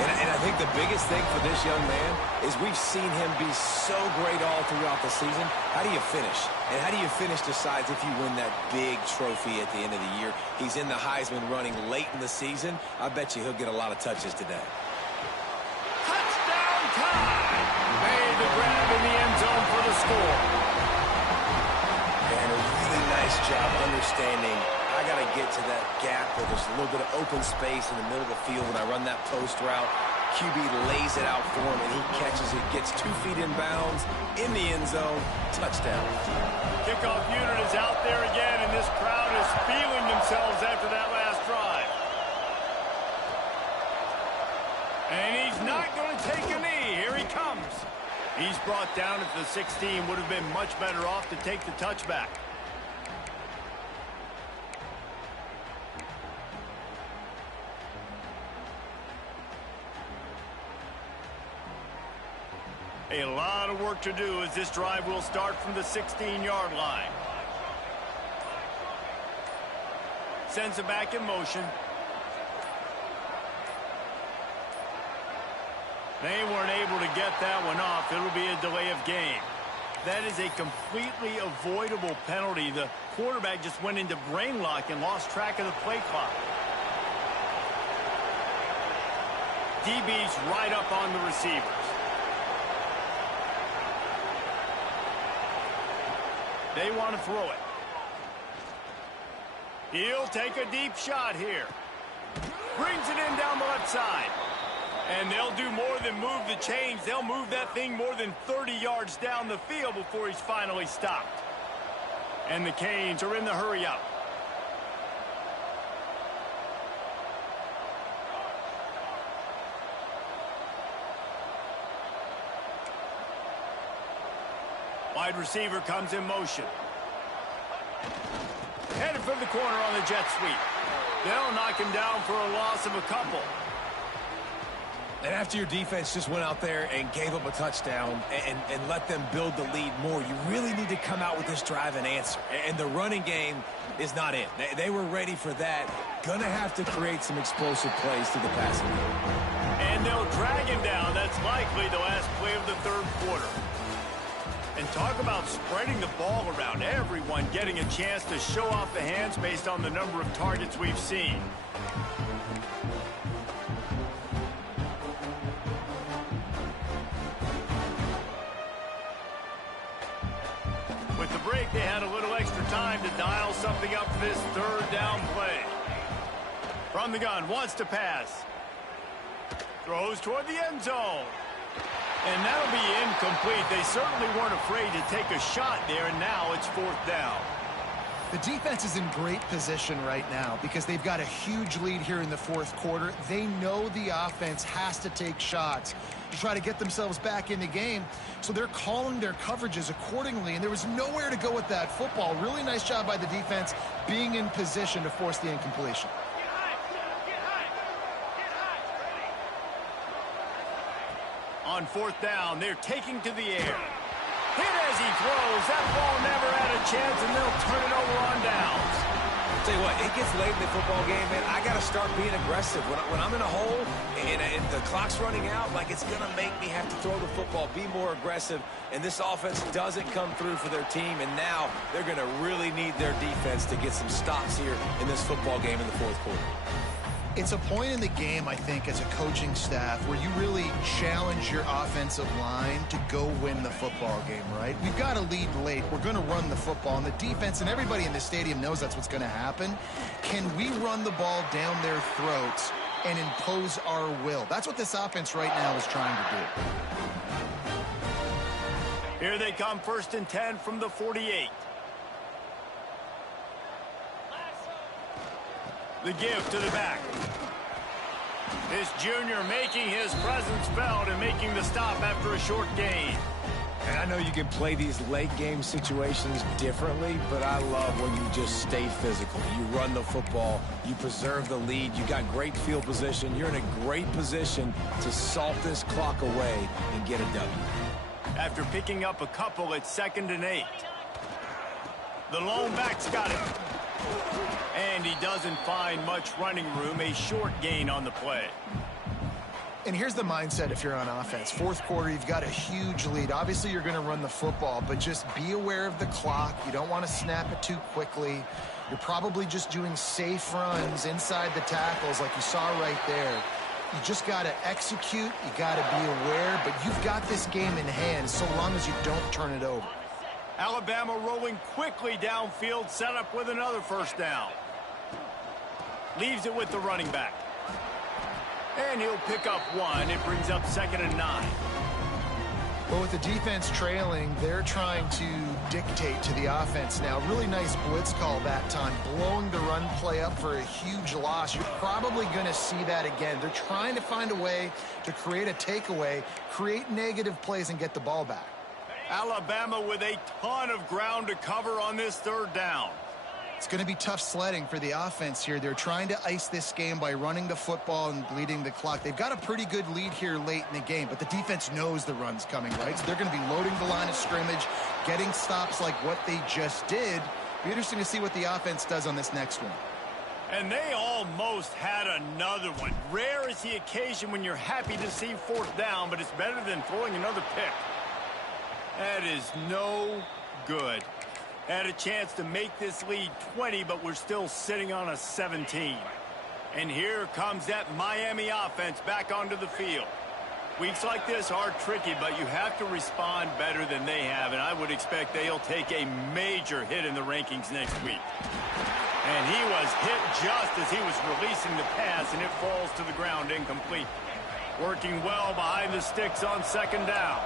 And I think the biggest thing for this young man is we've seen him be so great all throughout the season. How do you finish? And how do you finish decides if you win that big trophy at the end of the year. He's in the Heisman running late in the season. I bet you he'll get a lot of touches today. Touchdown time! Made the grab in the end zone for the score. And a really nice job understanding I got to get to that gap where there's a little bit of open space in the middle of the field when I run that post route. QB lays it out for him, and he catches it, gets 2 feet in bounds, in the end zone, touchdown. Kickoff unit is out there again, and this crowd is feeling themselves after that last drive. And he's not going to take a knee. Here he comes. He's brought down at the 16. Would have been much better off to take the touchback. A lot of work to do as this drive will start from the 16-yard line. Sends it back in motion. They weren't able to get that one off. It'll be a delay of game. That is a completely avoidable penalty. The quarterback just went into brain lock and lost track of the play clock. DB's right up on the receivers. They want to throw it. He'll take a deep shot here. Brings it in down the left side. And they'll do more than move the chains. They'll move that thing more than 30 yards down the field before he's finally stopped. And the Canes are in the hurry-up. Wide receiver comes in motion. Headed for the corner on the jet sweep. They'll knock him down for a loss of a couple. And after your defense just went out there and gave up a touchdown and let them build the lead more, you really need to come out with this drive and answer. And the running game is not it. They were ready for that. Gonna have to create some explosive plays through the passing game. And they'll drag him down. That's likely the last play of the 3rd quarter. And talk about spreading the ball around. Everyone getting a chance to show off the hands based on the number of targets we've seen. With the break, they had a little extra time to dial something up for this 3rd down play. From the gun, wants to pass. Throws toward the end zone. And that'll be incomplete. They certainly weren't afraid to take a shot there, and now it's 4th down. The defense is in great position right now because they've got a huge lead here in the fourth quarter. They know the offense has to take shots to try to get themselves back in the game, so they're calling their coverages accordingly, and there was nowhere to go with that football. Really nice job by the defense being in position to force the incompletion. On fourth down, they're taking to the air. Hit as he throws. That ball never had a chance, and they'll turn it over on downs. I'll tell you what, it gets late in the football game, man. I got to start being aggressive. When I'm in a hole and the clock's running out, like, it's going to make me have to throw the football, be more aggressive, and this offense doesn't come through for their team, and now they're going to really need their defense to get some stops here in this football game in the fourth quarter. It's a point in the game, I think, as a coaching staff where you really challenge your offensive line to go win the football game, right? We've got to lead late. We're going to run the football, and the defense and everybody in the stadium knows that's what's going to happen. Can we run the ball down their throats and impose our will? That's what this offense right now is trying to do. Here they come, 1st and 10 from the 48. The give to the back. This junior making his presence felt and making the stop after a short gain. And I know you can play these late game situations differently, but I love when you just stay physical. You run the football, you preserve the lead, you got great field position, you're in a great position to salt this clock away and get a W. After picking up a couple, it's 2nd and 8. The lone back's got it. And he doesn't find much running room, a short gain on the play. And here's the mindset if you're on offense. Fourth quarter, you've got a huge lead. Obviously, you're going to run the football, but just be aware of the clock. You don't want to snap it too quickly. You're probably just doing safe runs inside the tackles like you saw right there. You just got to execute. You got to be aware, but you've got this game in hand so long as you don't turn it over. Alabama rolling quickly downfield, set up with another 1st down. Leaves it with the running back. And he'll pick up 1. It brings up 2nd and 9. Well, with the defense trailing, they're trying to dictate to the offense now. Really nice blitz call that time, blowing the run play up for a huge loss. You're probably going to see that again. They're trying to find a way to create a takeaway, create negative plays, and get the ball back. Alabama with a ton of ground to cover on this 3rd down. It's going to be tough sledding for the offense here. They're trying to ice this game by running the football and bleeding the clock. They've got a pretty good lead here late in the game, but the defense knows the run's coming, right? So they're going to be loading the line of scrimmage, getting stops like what they just did. Be interesting to see what the offense does on this next one. And they almost had another one. Rare is the occasion when you're happy to see 4th down, but it's better than throwing another pick. That is no good. Had a chance to make this lead 20, but we're still sitting on a 17. And here comes that Miami offense back onto the field. Weeks like this are tricky, but you have to respond better than they have, and I would expect they'll take a major hit in the rankings next week. And he was hit just as he was releasing the pass, and it falls to the ground incomplete. Working well behind the sticks on 2nd down.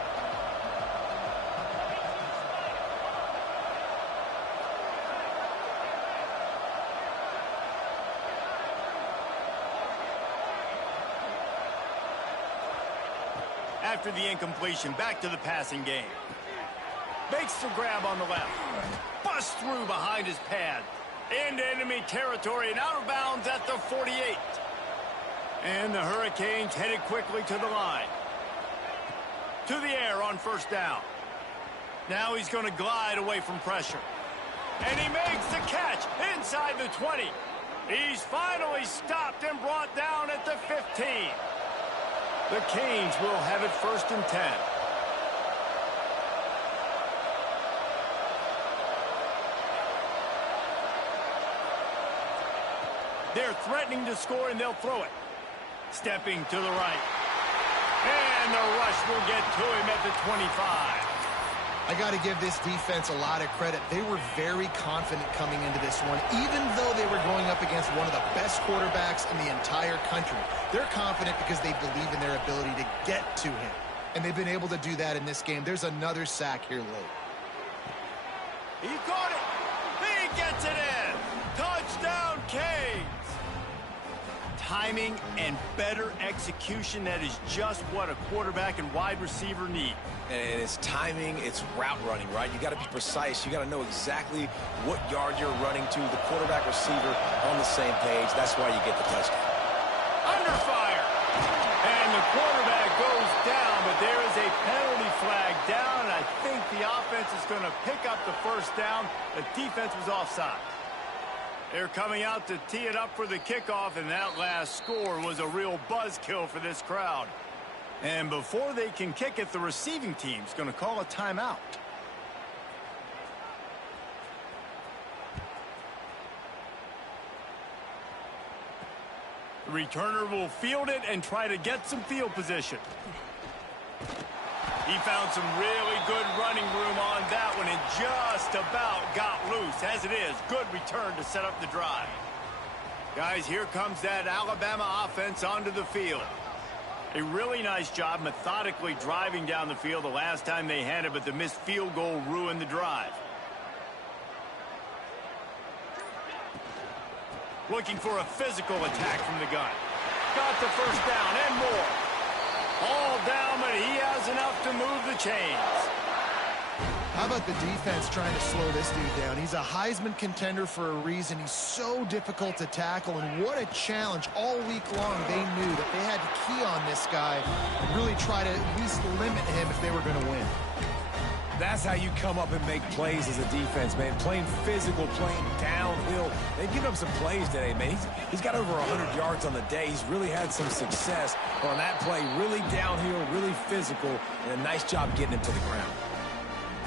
After the incompletion, back to the passing game. Makes the grab on the left. Busts through behind his pad. Into enemy territory and out of bounds at the 48. And the Hurricanes headed quickly to the line. To the air on 1st down. Now he's going to glide away from pressure. And he makes the catch inside the 20. He's finally stopped and brought down at the 15. The Canes will have it 1st and 10. They're threatening to score, and they'll throw it. Stepping to the right. And the rush will get to him at the 25. I got to give this defense a lot of credit. They were very confident coming into this one, even though they were going up against one of the best quarterbacks in the entire country. They're confident because they believe in their ability to get to him, and they've been able to do that in this game. There's another sack here late. He caught it. He gets it in. Touchdown, Canes. Timing and better execution, that is just what a quarterback and wide receiver need. And it's timing, it's route running, right? You got to be precise. You got to know exactly what yard you're running to. The quarterback receiver on the same page. That's why you get the touchdown. Under fire. And the quarterback goes down, but there is a penalty flag down, and I think the offense is going to pick up the first down. The defense was offside. They're coming out to tee it up for the kickoff, and that last score was a real buzzkill for this crowd. And before they can kick it, the receiving team's going to call a timeout. The returner will field it and try to get some field position. He found some really good running room on that one and just about got loose. As it is, good return to set up the drive. Guys, here comes that Alabama offense onto the field. A really nice job methodically driving down the field the last time they had it, but the missed field goal ruined the drive. Looking for a physical attack from the gun. Got the first down and more. All down, but he has enough to move the chains. How about the defense trying to slow this dude down? He's a Heisman contender for a reason. He's so difficult to tackle, and what a challenge. All week long, they knew that they had to key on this guy and really try to at least limit him if they were going to win. That's how you come up and make plays as a defense, man. Playing physical, playing downhill. They've given up some plays today, man. He's got over 100 yards on the day. He's really had some success on that play. Really downhill, really physical, and a nice job getting him to the ground.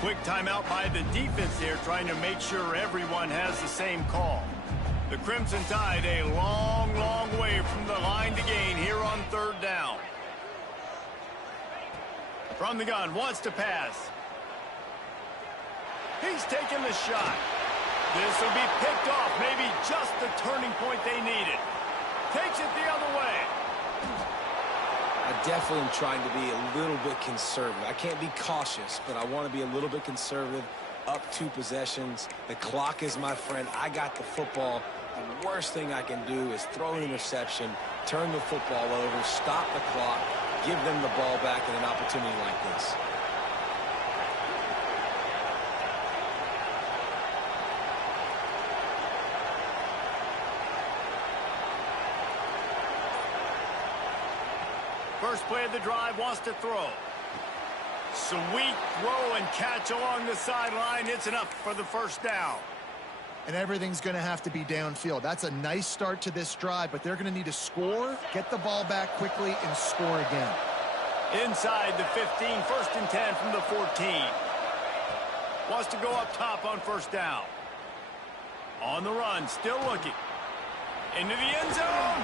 Quick timeout by the defense there, trying to make sure everyone has the same call. The Crimson Tide a long, long way from the line to gain here on third down. From the gun, wants to pass. He's taking the shot. This will be picked off. Maybe just the turning point they needed. Takes it the other way. I definitely am trying to be a little bit conservative. I can't be cautious, but I want to be a little bit conservative. Up 2 possessions. The clock is my friend. I got the football. The worst thing I can do is throw an interception, turn the football over, stop the clock, give them the ball back in an opportunity like this. First play of the drive, wants to throw. Sweet throw and catch along the sideline. It's enough for the first down. And everything's going to have to be downfield. That's a nice start to this drive, but they're going to need to score, get the ball back quickly, and score again. Inside the 15, first and 10 from the 14. Wants to go up top on first down. On the run, still looking. Into the end zone.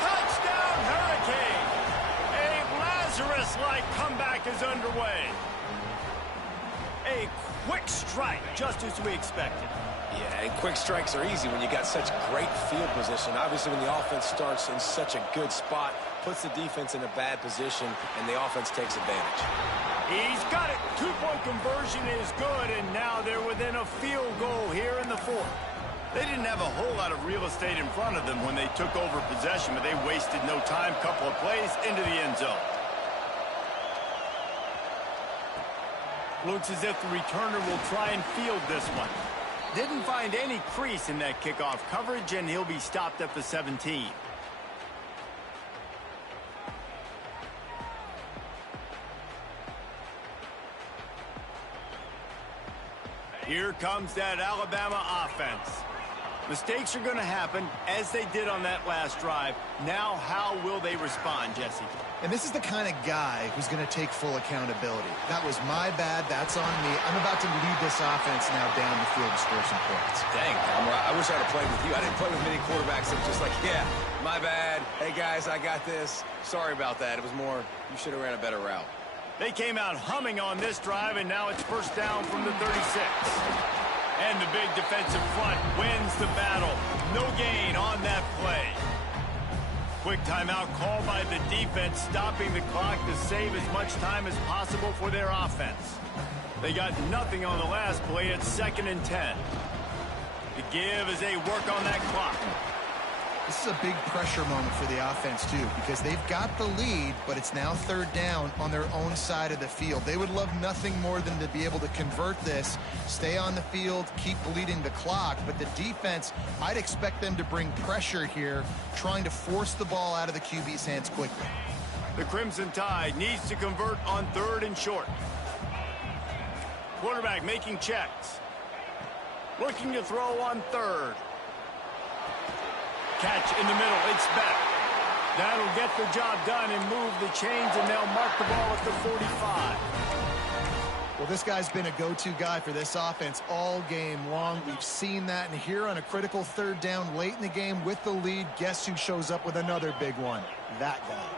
Touchdown, Hurricane. A Lazarus-like comeback is underway. A quick strike, just as we expected. Yeah, and quick strikes are easy when you got such great field position. Obviously, when the offense starts in such a good spot, puts the defense in a bad position, and the offense takes advantage. He's got it. 2-point conversion is good, and now they're within a field goal here in the fourth. They didn't have a whole lot of real estate in front of them when they took over possession, but they wasted no time. Couple of plays into the end zone. Looks as if the returner will try and field this one. Didn't find any crease in that kickoff coverage, and he'll be stopped at the 17. Here comes that Alabama offense. Mistakes are going to happen, as they did on that last drive. Now, how will they respond, Jesse? And this is the kind of guy who's going to take full accountability. That was my bad. That's on me. I'm about to lead this offense now down the field to score some points. Dang, I wish I had played with you. I didn't play with many quarterbacks that were just like, yeah, my bad. Hey, guys, I got this. Sorry about that. It was more, you should have ran a better route. They came out humming on this drive, and now it's first down from the 36. And the big defensive front wins the battle. No gain on that play. Quick timeout called by the defense, stopping the clock to save as much time as possible for their offense. They got nothing on the last play. It's 2nd and 10. to give as they work on that clock. This is a big pressure moment for the offense, too, because they've got the lead, but it's now third down on their own side of the field. They would love nothing more than to be able to convert this, stay on the field, keep bleeding the clock. But the defense, I'd expect them to bring pressure here, trying to force the ball out of the QB's hands quickly. The Crimson Tide needs to convert on 3rd and short. Quarterback making checks. Looking to throw on 3rd. Catch in the middle. It's back. That'll get the job done and move the chains, and they'll mark the ball at the 45. Well, this guy's been a go-to guy for this offense all game long. We've seen that, and here on a critical 3rd down late in the game with the lead, guess who shows up with another big one? That guy.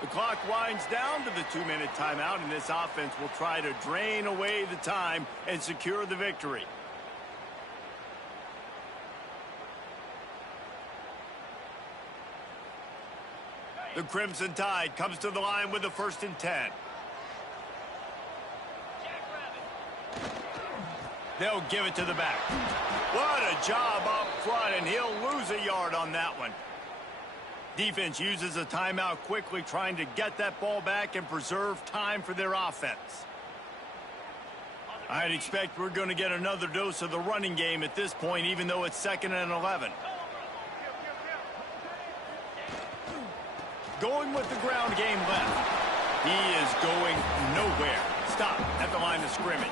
The clock winds down to the 2-minute timeout, and this offense will try to drain away the time and secure the victory. The Crimson Tide comes to the line with the 1st and 10. They'll give it to the back. What a job up front, and he'll lose a yard on that one. Defense uses a timeout quickly, trying to get that ball back and preserve time for their offense. I'd expect we're going to get another dose of the running game at this point, even though it's 2nd and 11. Going with the ground game left. He is going nowhere. Stop at the line of scrimmage.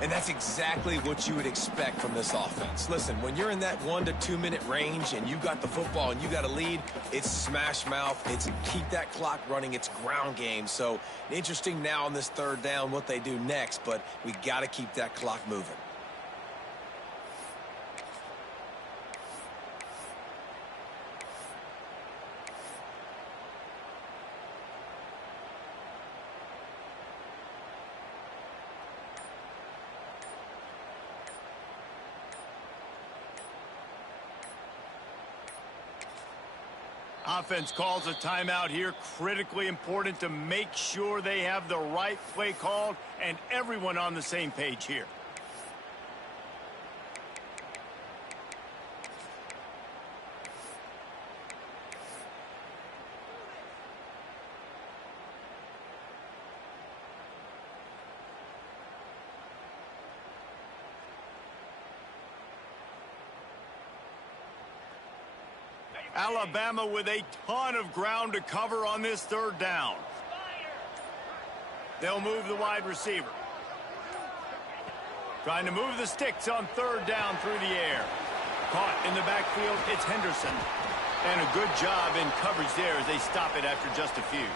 And that's exactly what you would expect from this offense. Listen, when you're in that 1 to 2 minute range and you got the football and you got a lead, it's smash mouth. It's keep that clock running. It's ground game. So interesting now on this 3rd down what they do next, but we got to keep that clock moving. Offense calls a timeout here. Critically important to make sure they have the right play called and everyone on the same page here. Alabama with a ton of ground to cover on this 3rd down. They'll move the wide receiver. Trying to move the sticks on 3rd down through the air. Caught in the backfield, it's Henderson. And a good job in coverage there as they stop it after just a few.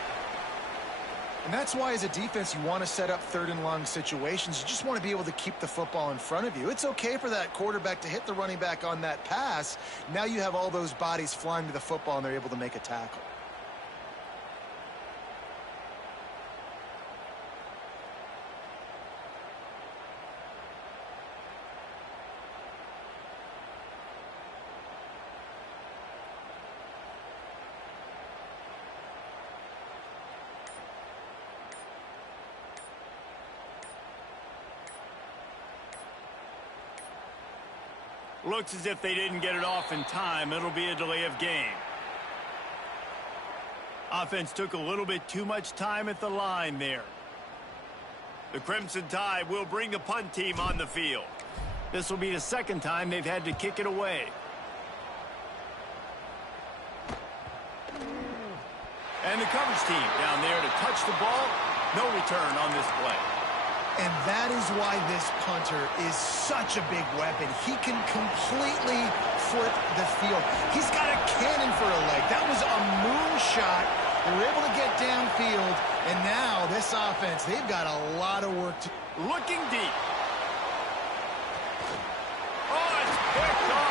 And that's why, as a defense, you want to set up 3rd and long situations. You just want to be able to keep the football in front of you. It's okay for that quarterback to hit the running back on that pass. Now you have all those bodies flying to the football, and they're able to make a tackle. Looks as if they didn't get it off in time. It'll be a delay of game. Offense took a little bit too much time at the line there. The Crimson Tide will bring the punt team on the field. This will be the 2nd time they've had to kick it away. And the coverage team down there to touch the ball. No return on this play. And that is why this punter is such a big weapon. He can completely flip the field. He's got a cannon for a leg. That was a moonshot. They were able to get downfield. And now this offense, they've got a lot of work to... Looking deep. Oh, it's picked off.